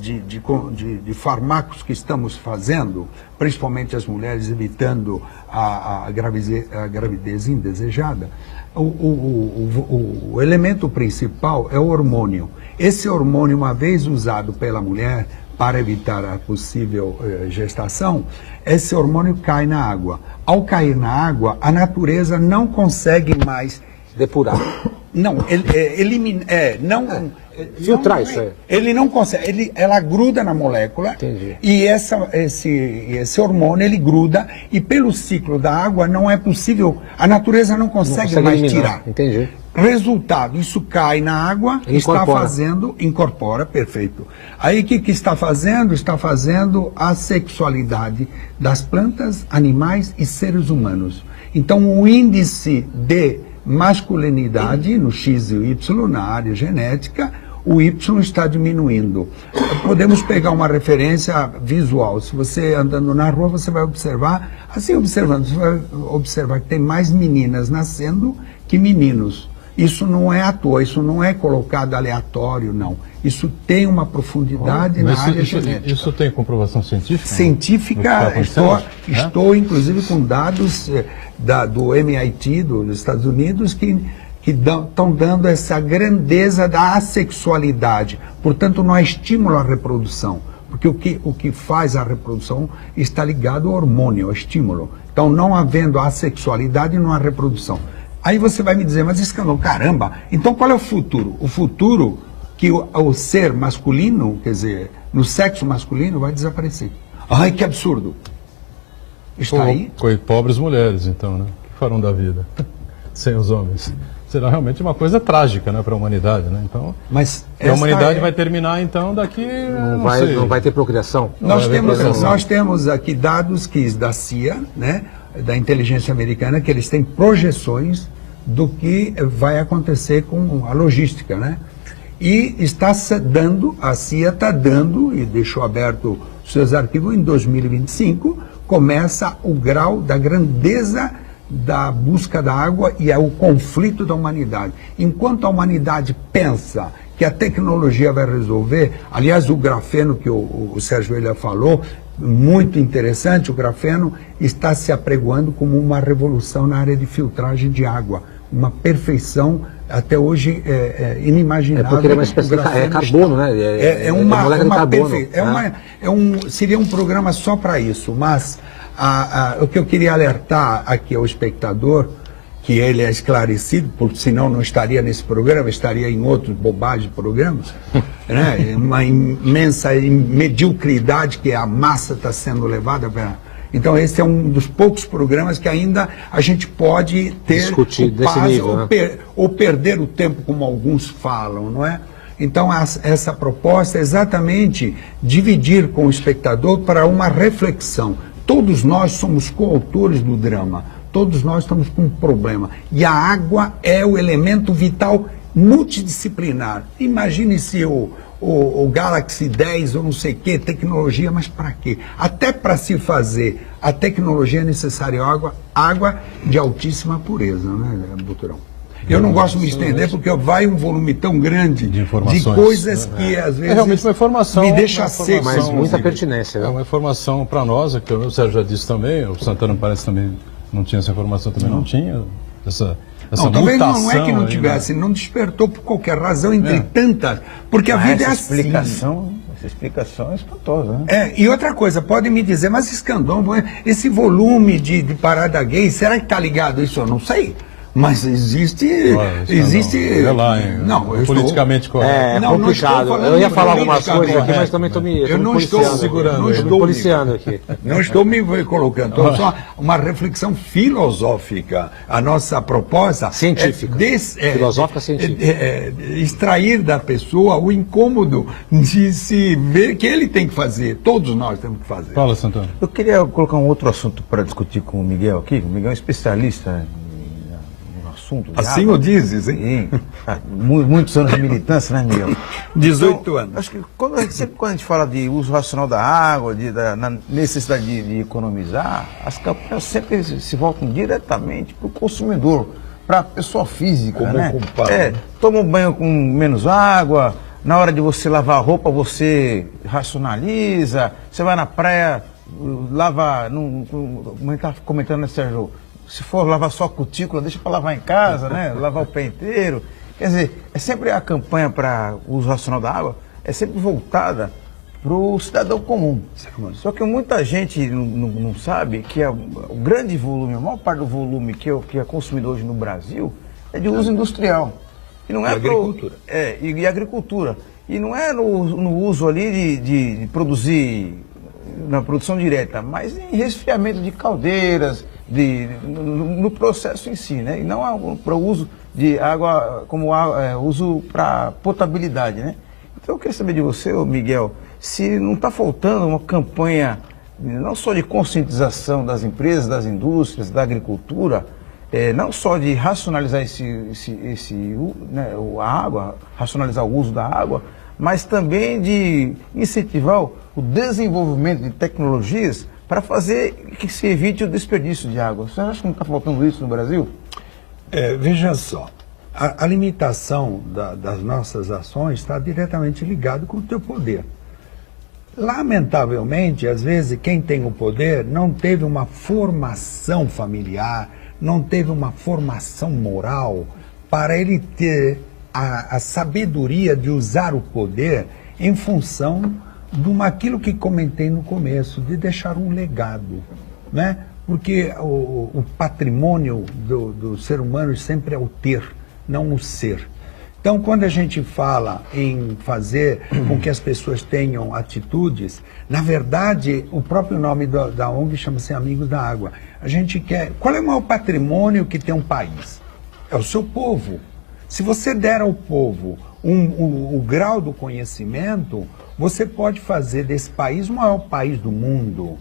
de fármacos que estamos fazendo, principalmente as mulheres evitando a gravidez indesejada, o elemento principal é o hormônio. Esse hormônio, uma vez usado pela mulher para evitar a possível gestação, esse hormônio cai na água. Ao cair na água, a natureza não consegue mais depurar. Não, filtrar isso aí. Ele não consegue, ela gruda na molécula. Entendi. E esse hormônio ele gruda e pelo ciclo da água não é possível, a natureza não consegue mais eliminar. tirar. Entendi. Resultado, isso cai na água, incorpora, perfeito. Aí o que está fazendo? Está fazendo a sexualidade das plantas, animais e seres humanos. Então o índice de masculinidade no X e o Y, na área genética, o Y está diminuindo. Podemos pegar uma referência visual. Se você andando na rua, você vai observar, você vai observar que tem mais meninas nascendo que meninos. Isso não é à toa, isso não é colocado aleatório, não. Isso tem uma profundidade na área genética. Isso tem comprovação científica? Científica, estou inclusive com dados do MIT, dos Estados Unidos, que estão dando essa grandeza da assexualidade. Portanto, não é estímulo à reprodução, porque o que faz a reprodução está ligado ao hormônio, ao estímulo. Então, não havendo assexualidade, não há reprodução. Aí você vai me dizer, mas Escandão, caramba, então qual é o futuro? O futuro que o ser masculino, quer dizer, no sexo masculino, vai desaparecer. Ai, que absurdo. Está aí? Pobres mulheres, então, né? O que farão da vida sem os homens? Será realmente uma coisa trágica, né, para a humanidade, né? Então, mas a humanidade vai terminar, então, daqui... Não vai ter procriação? Nós temos aqui dados da CIA, né, da inteligência americana, que eles têm projeções do que vai acontecer com a logística, né? E a CIA está dando, e deixou aberto os seus arquivos, em 2025, começa o grau da grandeza da busca da água e é o conflito da humanidade. Enquanto a humanidade pensa que a tecnologia vai resolver, aliás, o grafeno que o Sérgio Ilha falou, muito interessante, o grafeno está se apregoando como uma revolução na área de filtragem de água, uma perfeição até hoje inimaginável. É porque ele é uma espécie de carbono, né? Seria um programa só para isso, mas o que eu queria alertar aqui ao espectador, que ele é esclarecido, porque senão não estaria nesse programa, estaria em outros bobagens programas, né? Uma imensa mediocridade que a massa está sendo levada para... Então esse é um dos poucos programas que ainda a gente pode ter discutir desse nível, né? ou perder o tempo, como alguns falam, não é? Então essa proposta é exatamente dividir com o espectador para uma reflexão. Todos nós somos coautores do drama, todos nós estamos com um problema. E a água é o elemento vital multidisciplinar. Imagine se o Galaxy 10 ou não sei o que, tecnologia, mas para quê? Até para se fazer a tecnologia é necessária água de altíssima pureza, né, Buturão? Eu não gosto de me estender porque vai um volume tão grande de coisas que às vezes realmente uma informação, me deixa seco. Mas muita pertinência. É uma informação para nós, que o Sérgio já disse também, o Santana parece também não tinha essa informação, também não tinha essa talvez mutação. Não é que não aí, tivesse, né? Não despertou por qualquer razão, entre tantas, porque a vida é assim. Essa explicação é espantosa, né? E outra coisa, podem me dizer, mas Escandão, esse volume de parada gay, será que está ligado a isso? Eu não sei. Mas existe. Não, politicamente correto. É complicado. Eu ia falar algumas coisas aqui, mas também eu não estou segurando. Não estou policiando aqui. Não estou me colocando. Estou só uma reflexão filosófica. A nossa proposta científica. Filosófica científica. Extrair da pessoa o incômodo de se ver que ele tem que fazer. Todos nós temos que fazer. Fala, Santana. Eu queria colocar um outro assunto para discutir com o Miguel aqui. O Miguel é um especialista assim o dizes, hein? Muitos anos de militância, né, Miguel? 18 anos. Acho que sempre quando a gente fala de uso racional da água, na necessidade de economizar, as campanhas sempre se voltam diretamente para o consumidor, para a pessoa física, como né? Toma um banho com menos água, na hora de você lavar a roupa você racionaliza, você vai na praia, lava, como a gente estava comentando, né, Sérgio? Se for lavar só a cutícula, deixa para lavar em casa, né? Lavar o pé inteiro. Quer dizer, é sempre a campanha para o uso racional da água, é sempre voltada para o cidadão comum. Só que muita gente não sabe que o grande volume, a maior parte do volume que é consumido hoje no Brasil é de uso industrial. E não é agricultura. E agricultura. E não é no uso ali de produzir, na produção direta, mas em resfriamento de caldeiras, no processo em si, né? E não para o uso de água como uso para potabilidade, né? Então eu queria saber de você, Miguel, se não está faltando uma campanha não só de conscientização das empresas, das indústrias, da agricultura, não só de racionalizar a água, racionalizar o uso da água, mas também de incentivar o desenvolvimento de tecnologias para fazer que se evite o desperdício de água. Você acha que não está faltando isso no Brasil? Veja só, a limitação das nossas ações está diretamente ligado com o teu poder. Lamentavelmente, às vezes, quem tem o poder não teve uma formação familiar, não teve uma formação moral para ele ter a sabedoria de usar o poder em função aquilo que comentei no começo, de deixar um legado, né? porque o patrimônio do ser humano sempre é o ter, não o ser. Então, quando a gente fala em fazer com que as pessoas tenham atitudes, na verdade, o próprio nome da ONG chama-se Amigos da Água. A gente quer... Qual é o maior patrimônio que tem um país? É o seu povo. Se você der ao povo o grau do conhecimento, você pode fazer desse país o maior país do mundo.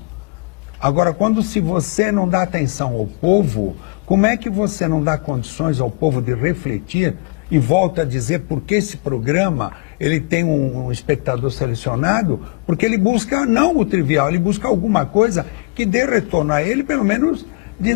Agora, se você não dá atenção ao povo, como é que você não dá condições ao povo de refletir? E volto a dizer por que esse programa ele tem um espectador selecionado, porque ele busca não o trivial, ele busca alguma coisa que dê retorno a ele, pelo menos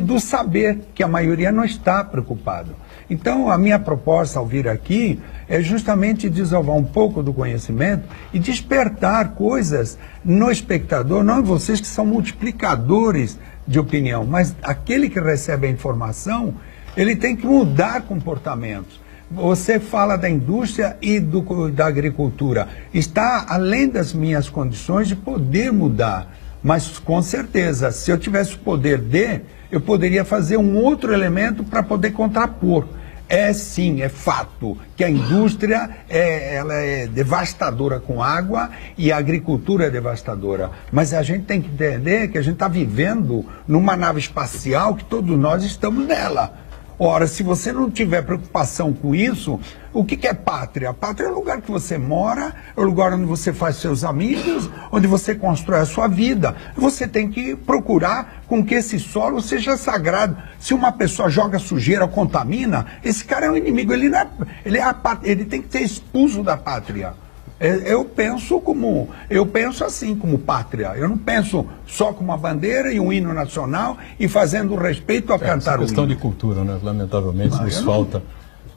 do saber, que a maioria não está preocupado. Então, a minha proposta ao vir aqui é justamente desovar um pouco do conhecimento e despertar coisas no espectador, não em vocês que são multiplicadores de opinião, mas aquele que recebe a informação, ele tem que mudar comportamentos. Você fala da indústria e da agricultura. Está além das minhas condições de poder mudar. Mas, com certeza, se eu tivesse o poder eu poderia fazer um outro elemento para poder contrapor. É sim, é fato que a indústria ela é devastadora com água e a agricultura é devastadora. Mas a gente tem que entender que a gente está vivendo numa nave espacial que todos nós estamos nela. Ora, se você não tiver preocupação com isso, o que é pátria? Pátria é o lugar que você mora, é o lugar onde você faz seus amigos, onde você constrói a sua vida. Você tem que procurar com que esse solo seja sagrado. Se uma pessoa joga sujeira, contamina, esse cara é um inimigo, ele tem que ser expulso da pátria. Eu penso assim como pátria. Eu não penso só com uma bandeira e um hino nacional e fazendo respeito a cantar o hino. É questão de cultura, né? Lamentavelmente nos falta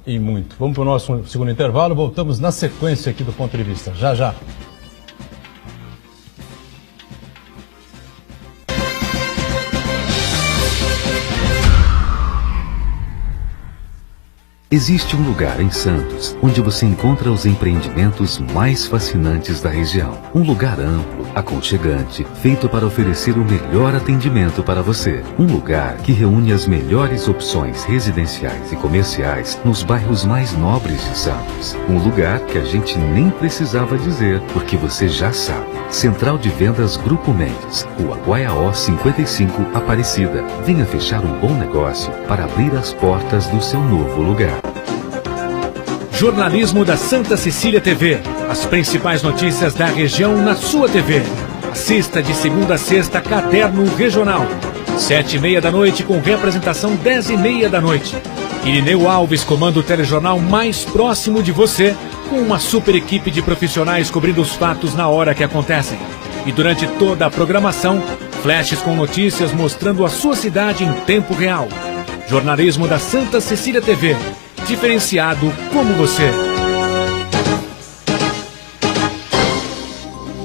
e muito. Vamos para o nosso segundo intervalo, voltamos na sequência aqui do Ponto de Vista. Já, já. Existe um lugar em Santos onde você encontra os empreendimentos mais fascinantes da região. Um lugar amplo, aconchegante, feito para oferecer o melhor atendimento para você. Um lugar que reúne as melhores opções residenciais e comerciais nos bairros mais nobres de Santos. Um lugar que a gente nem precisava dizer, porque você já sabe. Central de Vendas Grupo Mendes, Rua Guaiaó 55, Aparecida. Venha fechar um bom negócio para abrir as portas do seu novo lugar. Jornalismo da Santa Cecília TV. As principais notícias da região na sua TV. Assista de segunda a sexta, Caderno Regional. 7h30 da noite com representação 10h30 da noite. Irineu Alves comanda o telejornal mais próximo de você, com uma super equipe de profissionais cobrindo os fatos na hora que acontecem. E durante toda a programação, flashes com notícias mostrando a sua cidade em tempo real. Jornalismo da Santa Cecília TV. Diferenciado como você.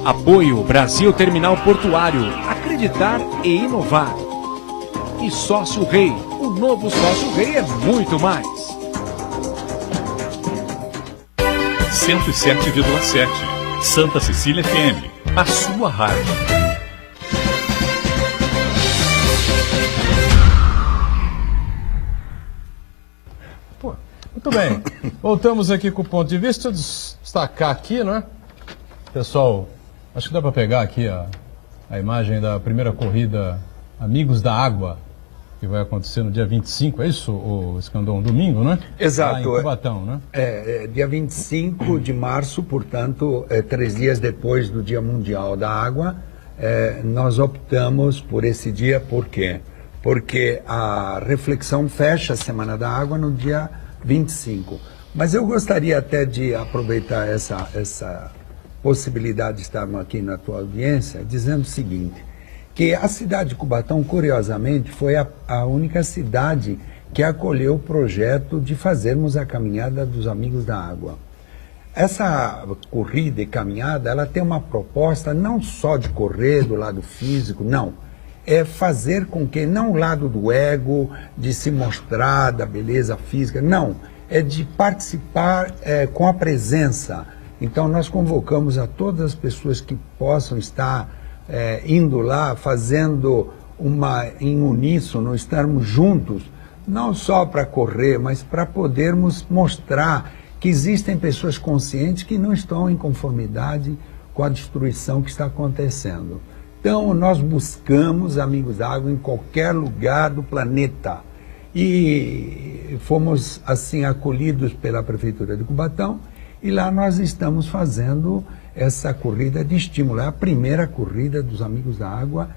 Apoio Brasil Terminal Portuário. Acreditar e inovar. E Sócio Rei. O novo Sócio Rei é muito mais. 107,7. Santa Cecília FM. A sua rádio. Muito bem, voltamos aqui com o Ponto de Vista, destacar aqui, né? Pessoal, acho que dá para pegar aqui a imagem da primeira corrida Amigos da Água, que vai acontecer no dia 25, é isso, o Escandão? Domingo, né? Exato. Lá em Cubatão, né? Dia 25 de março, portanto, 3 dias depois do Dia Mundial da Água, nós optamos por esse dia, por quê? Porque a reflexão fecha a Semana da Água no dia 25. Mas eu gostaria até de aproveitar essa possibilidade de estarmos aqui na tua audiência, dizendo o seguinte, que a cidade de Cubatão, curiosamente, foi a única cidade que acolheu o projeto de fazermos a caminhada dos Amigos da Água. Essa corrida e caminhada, ela tem uma proposta não só de correr do lado físico, não. É fazer com que, não o lado do ego, de se mostrar da beleza física, não. É de participar com a presença. Então, nós convocamos a todas as pessoas que possam estar indo lá, fazendo em uníssono, estarmos juntos, não só para correr, mas para podermos mostrar que existem pessoas conscientes que não estão em conformidade com a destruição que está acontecendo. Então, nós buscamos Amigos da Água em qualquer lugar do planeta. E fomos, assim, acolhidos pela Prefeitura de Cubatão, e lá nós estamos fazendo essa corrida de estímulo. É a primeira corrida dos Amigos da Água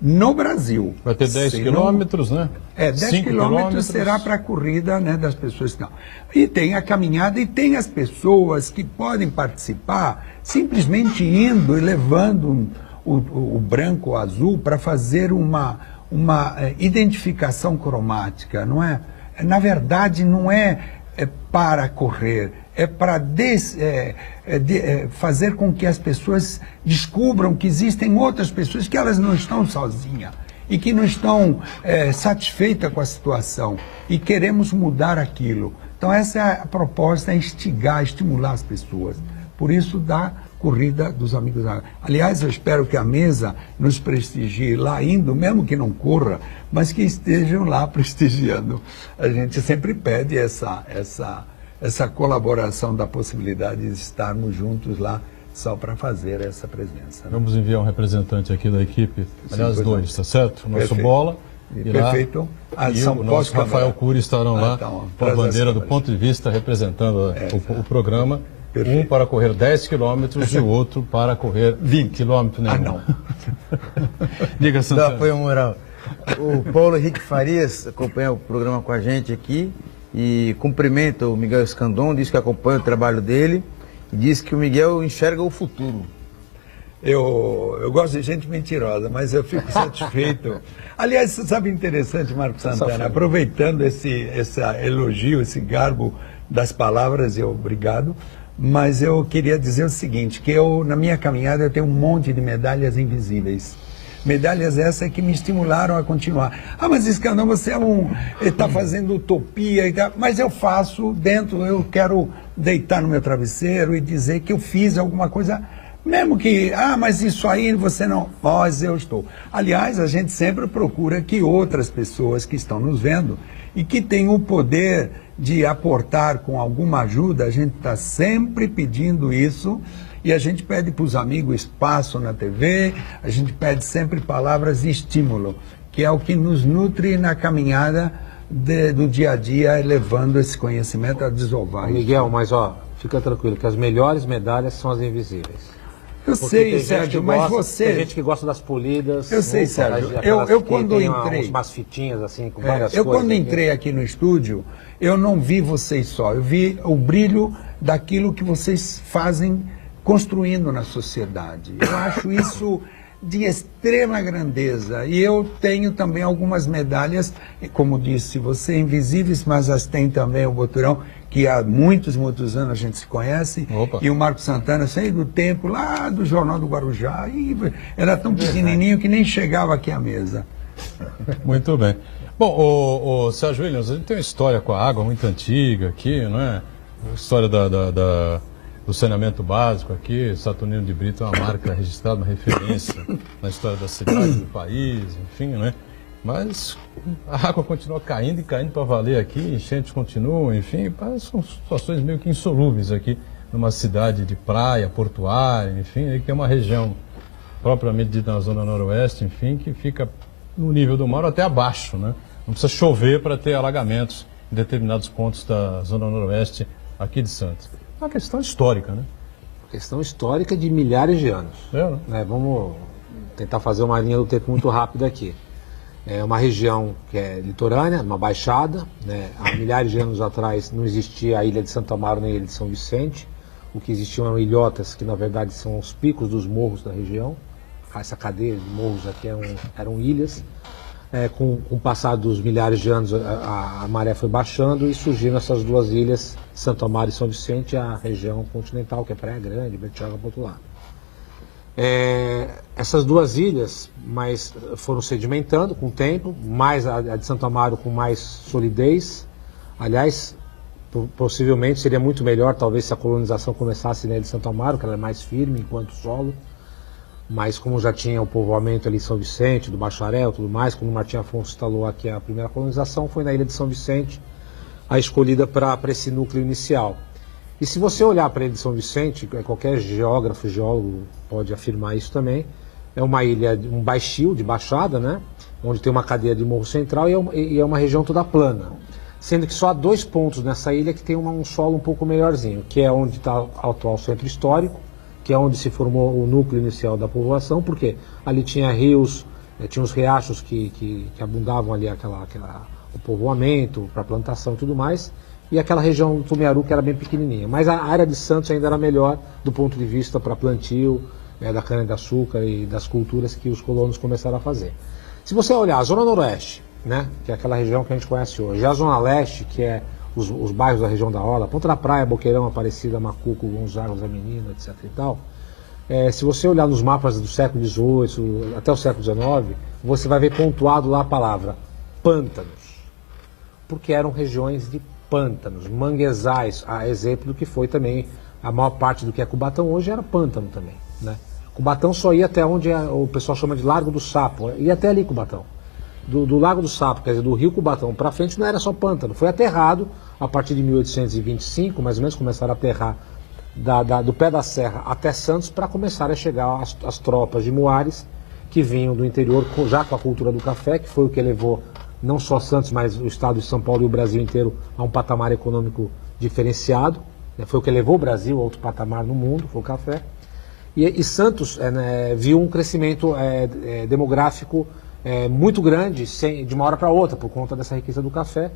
no Brasil. Vai ter 10 quilômetros, né? 10 quilômetros será para a corrida, né, das pessoas que estão. E tem a caminhada e tem as pessoas que podem participar simplesmente indo e levando o branco ou azul para fazer uma identificação cromática, não é? Na verdade, não é para correr, é para fazer com que as pessoas descubram que existem outras pessoas, que elas não estão sozinhas e que não estão satisfeitas com a situação e queremos mudar aquilo. Então essa é a proposta, é instigar, estimular as pessoas. Por isso da corrida dos Amigos da Água. Aliás, eu espero que a mesa nos prestigie lá indo, mesmo que não corra, mas que estejam lá prestigiando. A gente sempre pede essa colaboração da possibilidade de estarmos juntos lá só para fazer essa presença. Né? Vamos enviar um representante aqui da equipe, aliás, sim, dois, tá certo? O nosso Bola e perfeito. Lá, e o nosso Rafael Cury estarão lá com a bandeira do ponto de vista representando o programa. Perfeito. Um para correr 10 quilômetros e o outro para correr 20 quilômetros. Né? Não. Diga, Santana. Dá apoio moral. O Paulo Henrique Farias acompanha o programa com a gente aqui e cumprimenta o Miguel Escandon, diz que acompanha o trabalho dele e diz que o Miguel enxerga o futuro. Eu gosto de gente mentirosa, mas eu fico satisfeito. Aliás, você sabe interessante, Marcos Santana, aproveitando esse elogio, esse garbo das palavras, obrigado. Mas eu queria dizer o seguinte, que na minha caminhada eu tenho um monte de medalhas invisíveis. Medalhas essas que me estimularam a continuar. Ah, mas Escandão, você está fazendo utopia e tal. Mas eu faço eu quero deitar no meu travesseiro e dizer que eu fiz alguma coisa, mesmo que, mas isso aí você não, mas eu estou. Aliás, a gente sempre procura que outras pessoas que estão nos vendo e que têm o poder de aportar com alguma ajuda, a gente está sempre pedindo isso e a gente pede para os amigos espaço na TV, a gente pede sempre palavras de estímulo, que é o que nos nutre na caminhada do dia a dia, levando esse conhecimento a desovar. Miguel, mas fica tranquilo, que as melhores medalhas são as invisíveis. Eu sei, Sérgio, mas você... Tem gente que gosta das polidas. Eu sei, Sérgio. Eu quando entrei... umas fitinhas assim, com várias coisas. Quando entrei aqui no estúdio, eu não vi vocês só. Eu vi o brilho daquilo que vocês fazem construindo na sociedade. Eu acho isso de extrema grandeza. E eu tenho também algumas medalhas, como disse você, invisíveis, mas as tem também o Boturão, que há muitos anos a gente se conhece. Opa. E o Marcos Santana, sei do tempo lá do Jornal do Guarujá, e era tão pequenininho que nem chegava aqui à mesa. Muito bem. Bom, o Sérgio Williams, a gente tem uma história com a água muito antiga aqui, não é? A história do saneamento básico aqui, Saturnino de Brito é uma marca registrada, uma referência na história da cidade, do país, enfim, né? Mas a água continua caindo e caindo para valer aqui, enchentes continuam, enfim, são situações meio que insolúveis aqui numa cidade de praia, portuária, enfim, que é uma região propriamente dita na zona noroeste, enfim, que fica no nível do mar até abaixo, né? Não precisa chover para ter alagamentos em determinados pontos da zona noroeste aqui de Santos. É uma questão histórica, né? Questão histórica de milhares de anos. Né? Vamos tentar fazer uma linha do tempo muito rápida aqui. É uma região que é litorânea, uma baixada, né? Há milhares de anos atrás não existia a ilha de Santo Amaro nem a ilha de São Vicente. O que existiam eram ilhotas, que na verdade são os picos dos morros da região. Essa cadeia de morros aqui eram ilhas. Com o passar dos milhares de anos, a maré foi baixando e surgiram essas duas ilhas, Santo Amaro e São Vicente, a região continental, que é Praia Grande, Bertioga, para o outro lado. Essas duas ilhas foram sedimentando com o tempo, mais a de Santo Amaro com mais solidez. Aliás, possivelmente seria muito melhor, talvez, se a colonização começasse na ilha de Santo Amaro, que ela é mais firme enquanto solo. mas como já tinha o povoamento ali em São Vicente, do Bacharel, tudo mais, quando o Martim Afonso instalou aqui a primeira colonização, foi na ilha de São Vicente a escolhida para esse núcleo inicial. E se você olhar para a ilha de São Vicente, qualquer geógrafo, geólogo pode afirmar isso também, é uma ilha, um baixio de baixada, né? Onde tem uma cadeia de morro central e é uma região toda plana. Sendo que só há 2 pontos nessa ilha que tem um solo um pouco melhorzinho, que é onde está o atual centro histórico, que é onde se formou o núcleo inicial da povoação, porque ali tinha rios, tinha os riachos que abundavam ali o povoamento, para plantação e tudo mais, e aquela região do Tumiaru que era bem pequenininha. Mas a área de Santos ainda era melhor do ponto de vista para plantio, da cana-de-açúcar e das culturas que os colonos começaram a fazer. Se você olhar a Zona Noroeste, né, que é aquela região que a gente conhece hoje, e a Zona Leste, que é os bairros da região da Orla, Ponta da Praia, Boqueirão, Aparecida, Macuco, Gonzaga, Zé Menino, etc. e tal, se você olhar nos mapas do século XVIII até o século XIX, você vai ver pontuado lá a palavra pântanos, porque eram regiões de pântanos, manguezais, a exemplo do que foi também a maior parte do que é Cubatão hoje era pântano também, né? Cubatão só ia até onde o pessoal chama de Largo do Sapo, ia até ali Cubatão. Do Lago do Sapo, quer dizer, do Rio Cubatão para frente não era só pântano, foi aterrado a partir de 1825, mais ou menos, começaram a aterrar do pé da serra até Santos para começar a chegar as tropas de Muares que vinham do interior já com a cultura do café, que foi o que levou não só Santos, mas o estado de São Paulo e o Brasil inteiro a um patamar econômico diferenciado, né? Foi o que levou o Brasil a outro patamar no mundo, foi o café. E Santos viu um crescimento demográfico muito grande, de uma hora para outra, por conta dessa riqueza do café,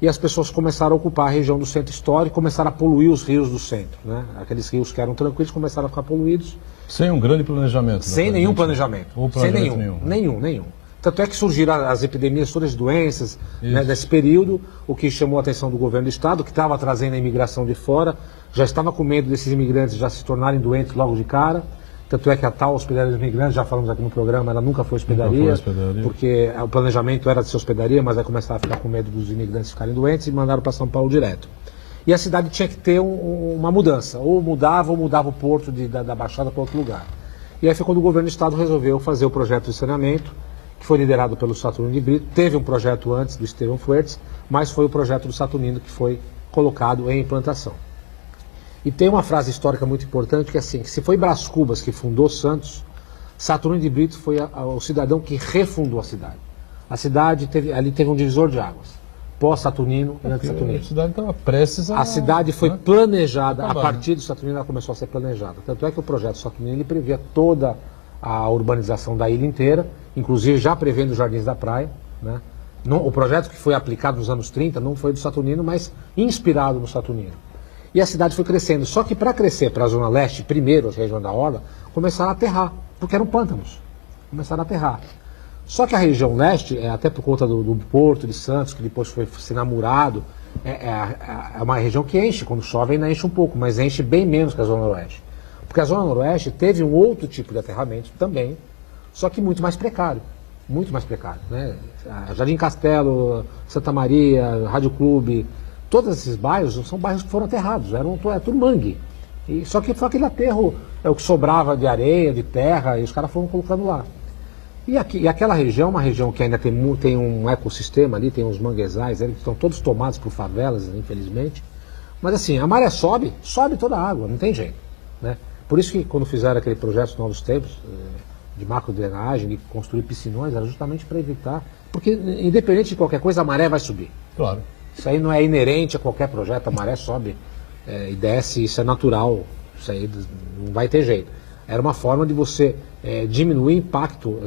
e as pessoas começaram a ocupar a região do centro histórico, começaram a poluir os rios do centro, né? Aqueles rios que eram tranquilos começaram a ficar poluídos. Sem um grande planejamento. Sem nenhum planejamento. Sem nenhum. Tanto é que surgiram as epidemias, todas as doenças, né, desse período, o que chamou a atenção do governo do estado, que estava trazendo a imigração de fora, já estava com medo desses imigrantes já se tornarem doentes logo de cara. Tanto é que a tal hospedaria dos imigrantes, já falamos aqui no programa, ela nunca foi hospedaria, porque o planejamento era de ser hospedaria, mas aí começaram a ficar com medo dos imigrantes ficarem doentes e mandaram para São Paulo direto. E a cidade tinha que ter uma mudança, ou mudava o porto da Baixada para outro lugar. E aí foi quando o governo do estado resolveu fazer o projeto de saneamento, que foi liderado pelo Saturnino de Brito. Teve um projeto antes do Estevão Fuertes, mas foi o projeto do Saturnino que foi colocado em implantação. E tem uma frase histórica muito importante que é assim, que se foi Brás Cubas que fundou Santos, Saturnino de Brito foi o cidadão que refundou a cidade. A cidade ali teve um divisor de águas, pós-Saturnino e antes-Saturnino. A cidade estava prestes a... A cidade foi planejada, a partir do Saturnino ela começou a ser planejada. Tanto é que o projeto Saturnino ele previa toda a urbanização da ilha inteira, inclusive já prevendo os Jardins da Praia, né? O projeto que foi aplicado nos anos 30 não foi do Saturnino, mas inspirado no Saturnino. E a cidade foi crescendo. Só que para crescer para a Zona Leste, primeiro, a região da Orla, começaram a aterrar, porque eram pântanos. Começaram a aterrar. Só que a região leste, até por conta do Porto de Santos, que depois foi se namorado, é uma região que enche. Quando chove ainda enche um pouco, mas enche bem menos que a Zona Noroeste. Porque a Zona Noroeste teve um outro tipo de aterramento também, só que muito mais precário. Muito mais precário, né? Jardim Castelo, Santa Maria, Rádio Clube, todos esses bairros são bairros que foram aterrados, é tudo mangue. Só que foi aquele aterro, o que sobrava de areia, de terra, e os caras foram colocando lá. E aquela região, uma região que ainda tem um ecossistema ali, tem uns manguezais que estão todos tomados por favelas, infelizmente. Mas assim, a maré sobe toda a água, não tem jeito, né? Por isso que quando fizeram aquele projeto Novos Tempos, de macro-drenagem, de construir piscinões, era justamente para evitar, porque independente de qualquer coisa, a maré vai subir. Claro. Isso aí não é inerente a qualquer projeto, a maré sobe e desce, isso é natural, isso aí não vai ter jeito. Era uma forma de você diminuir o impacto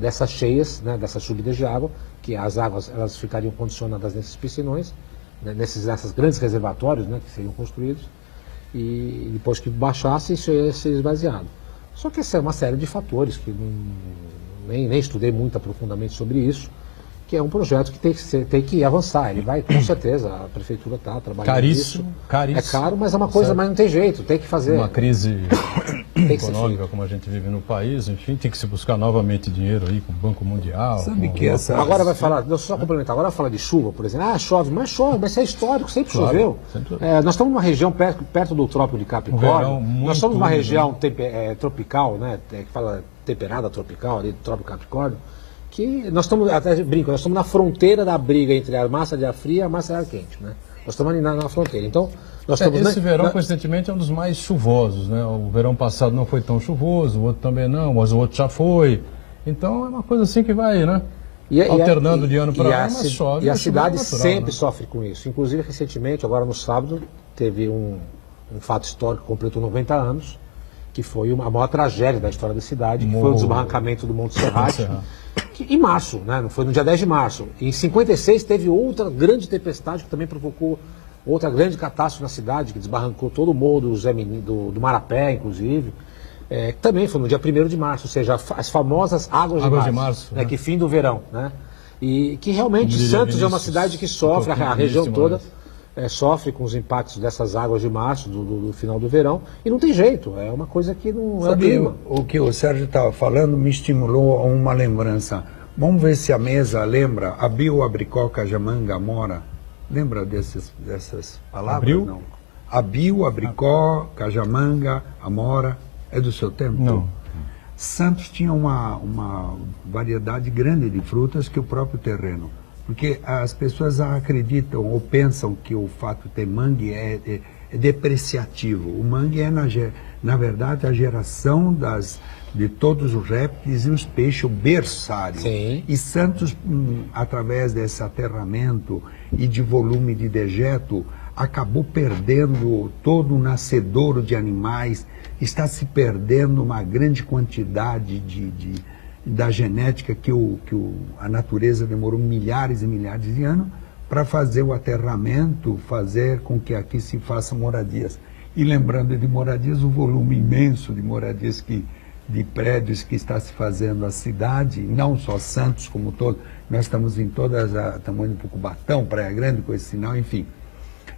dessas cheias, né, dessas subidas de água, que as águas elas ficariam condicionadas nesses piscinões, né, nesses grandes reservatórios, né, que seriam construídos, e depois que baixasse, isso ia ser esvaziado. Só que essa é uma série de fatores que nem estudei muito profundamente sobre isso, que é um projeto que tem que avançar. Ele vai, com certeza, a prefeitura está trabalhando nisso. Caríssimo. É caro, mas é uma coisa, mas não tem jeito, tem que fazer. Uma crise Tem que ser econômica feito. como a gente vive no país, enfim, tem que se buscar novamente dinheiro aí com o Banco Mundial. Sabe com que essa... Agora vai falar, deixa eu só complementar, agora vai falar de chuva, por exemplo. Ah, chove, mas isso é histórico, sempre Claro, choveu. sempre. Nós estamos numa região perto do Trópico de Capricórnio, verão muito nós estamos numa úmido, região tropical, né, que fala temperada tropical, ali do Trópico de Capricórnio, que nós estamos, até brinco, nós estamos na fronteira da briga entre a massa de ar fria e a massa de ar quente, né? Nós estamos ali na fronteira. Então, nós estamos... Esse verão, coincidentemente, é um dos mais chuvosos, né? O verão passado não foi tão chuvoso, o outro também não, mas o outro já foi. Então é uma coisa assim que vai, né? Alternando de ano para ano, mas chove. E a cidade natural, sempre né? sofre com isso. Inclusive, recentemente, agora no sábado, teve um fato histórico que completou 90 anos, que foi a maior tragédia da história da cidade, que foi o desbarrancamento do Monte Serrate, em março, né? Não foi no dia 10 de março. Em 56 teve outra grande tempestade que também provocou outra grande catástrofe na cidade, que desbarrancou todo o morro do Marapé, inclusive. Que também foi no dia 1º de março, ou seja, as famosas águas de março, né? Que fim do verão, né? E que realmente Santos é uma cidade que sofre, a região toda sofre com os impactos dessas águas de março, do final do verão, e não tem jeito, é uma coisa que não é clima. O que o Sérgio estava falando me estimulou a uma lembrança. Vamos ver se a mesa lembra Abiu, Abricó, Cajamanga, Amora. Lembra dessas palavras? Abril? Não. Abiu, Abricó, Cajamanga, Amora. É do seu tempo? Não. Santos tinha uma variedade grande de frutas que o próprio terreno. Porque as pessoas acreditam ou pensam que o fato de ter mangue é depreciativo. O mangue é, na verdade, a geração de todos os répteis e os peixes, o berçário. Sim. E Santos, através desse aterramento e de volume de dejeto, acabou perdendo todo o nascedouro de animais, está se perdendo uma grande quantidade da genética que a natureza demorou milhares e milhares de anos para fazer o aterramento, fazer com que aqui se façam moradias. E lembrando de moradias, o volume imenso de moradias de prédios que está se fazendo a cidade, não só Santos como todo, nós estamos em todas, estamos indo para o Cubatão, Praia Grande, com esse sinal, enfim.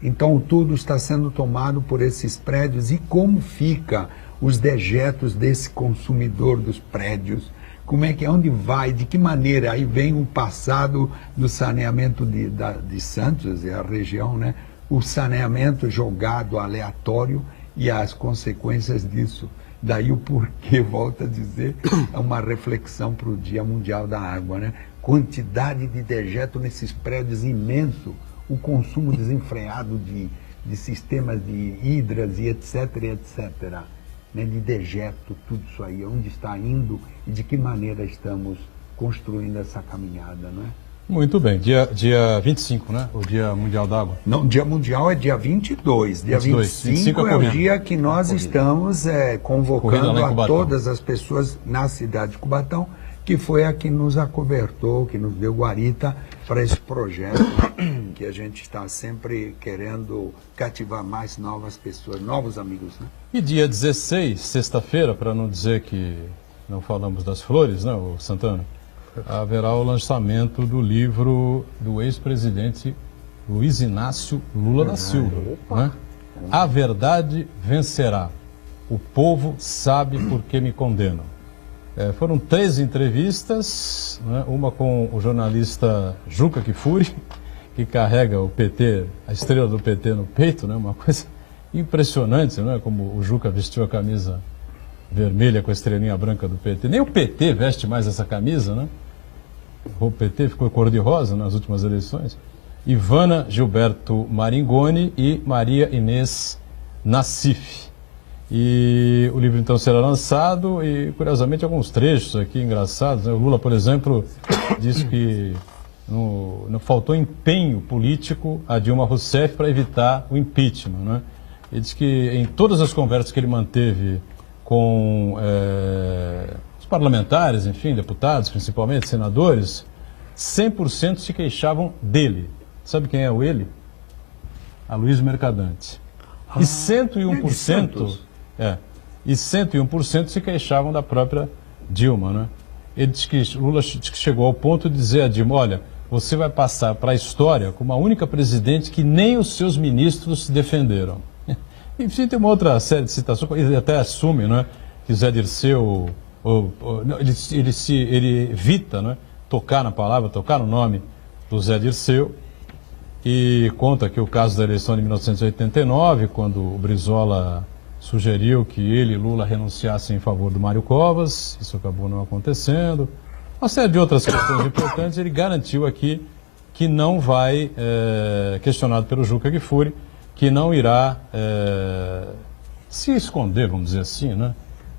Então tudo está sendo tomado por esses prédios e como fica os dejetos desse consumidor dos prédios, como é que é, onde vai, de que maneira, aí vem o passado do saneamento de Santos e a região, né? O saneamento jogado aleatório e as consequências disso. Daí o porquê, volto a dizer, é uma reflexão para o Dia Mundial da Água, né? Quantidade de dejeto nesses prédios imenso, o consumo desenfreado de sistemas de hidras e etc, né? De dejeto, tudo isso aí, onde está indo e de que maneira estamos construindo essa caminhada, não é? Muito bem, dia 25, né? O Dia Mundial da Água. Não, Dia Mundial é dia 22. Dia 25 é o dia que nós estamos convocando a todas as pessoas na cidade de Cubatão, que foi a que nos acobertou, que nos deu guarita para esse projeto, que a gente está sempre querendo cativar mais novas pessoas, novos amigos, né? E dia 16, sexta-feira, para não dizer que não falamos das flores, né, o Santana? Haverá o lançamento do livro do ex-presidente Luiz Inácio Lula da Silva, né? A Verdade Vencerá. O povo sabe por que me condenam. Foram 3 entrevistas, né? Uma com o jornalista Juca Kfouri, que carrega o PT, a estrela do PT no peito, né? Uma coisa impressionante, né? Como o Juca vestiu a camisa vermelha com a estrelinha branca do PT. Nem o PT veste mais essa camisa, né? O PT ficou cor-de-rosa nas últimas eleições. Ivana Gilberto Maringoni e Maria Inês Nassif. E o livro então será lançado e, curiosamente, alguns trechos aqui engraçados, né? O Lula, por exemplo, disse que não faltou empenho político a Dilma Rousseff para evitar o impeachment, né? Ele disse que em todas as conversas que ele manteve com os parlamentares, enfim, deputados, principalmente, senadores, 100% se queixavam dele. Sabe quem é o ele? Aloysio Mercadante. E 101%, e 101% se queixavam da própria Dilma, né? Ele disse que Lula chegou ao ponto de dizer a Dilma, olha, você vai passar para a história como a única presidente que nem os seus ministros se defenderam. Enfim, tem uma outra série de citações, ele até assume, né, que Zé Dirceu, ele evita, né, tocar na palavra, tocar no nome do Zé Dirceu, e conta que o caso da eleição de 1989, quando o Brizola sugeriu que ele e Lula renunciassem em favor do Mário Covas, isso acabou não acontecendo. Uma série de outras questões importantes, ele garantiu aqui que não vai, questionado pelo Juca Kfouri, que não irá se esconder, vamos dizer assim, né,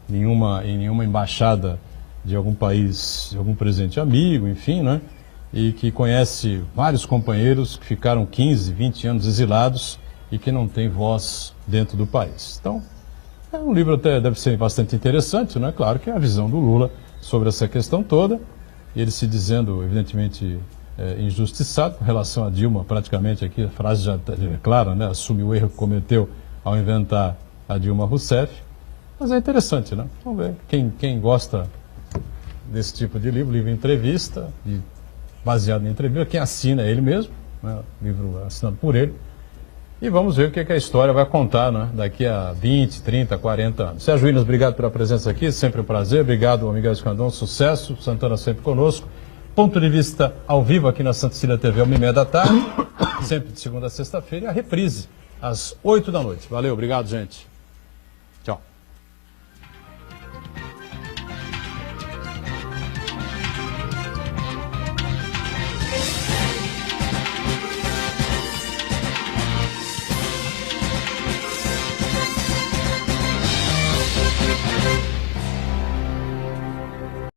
em nenhuma embaixada de algum país, de algum presidente amigo, enfim, né, e que conhece vários companheiros que ficaram 15, 20 anos exilados e que não têm voz dentro do país. Então, é um livro até deve ser bastante interessante, né? Claro que é a visão do Lula sobre essa questão toda, ele se dizendo, evidentemente, injustiçado com relação a Dilma, praticamente aqui a frase já é clara, né? Assume o erro que cometeu ao inventar a Dilma Rousseff, mas é interessante, né? Vamos ver, quem gosta desse tipo de livro entrevista, baseado em entrevista, quem assina é ele mesmo, né? Livro assinado por ele. E vamos ver o que a história vai contar, né, daqui a 20, 30, 40 anos. Sérgio Williams, obrigado pela presença aqui, sempre um prazer. Obrigado ao Miguel Escandon, sucesso. Santana sempre conosco. Ponto de vista ao vivo aqui na Santa Cecília TV, 1h30 da tarde, sempre de segunda a sexta-feira, e a reprise às 8 da noite. Valeu, obrigado, gente.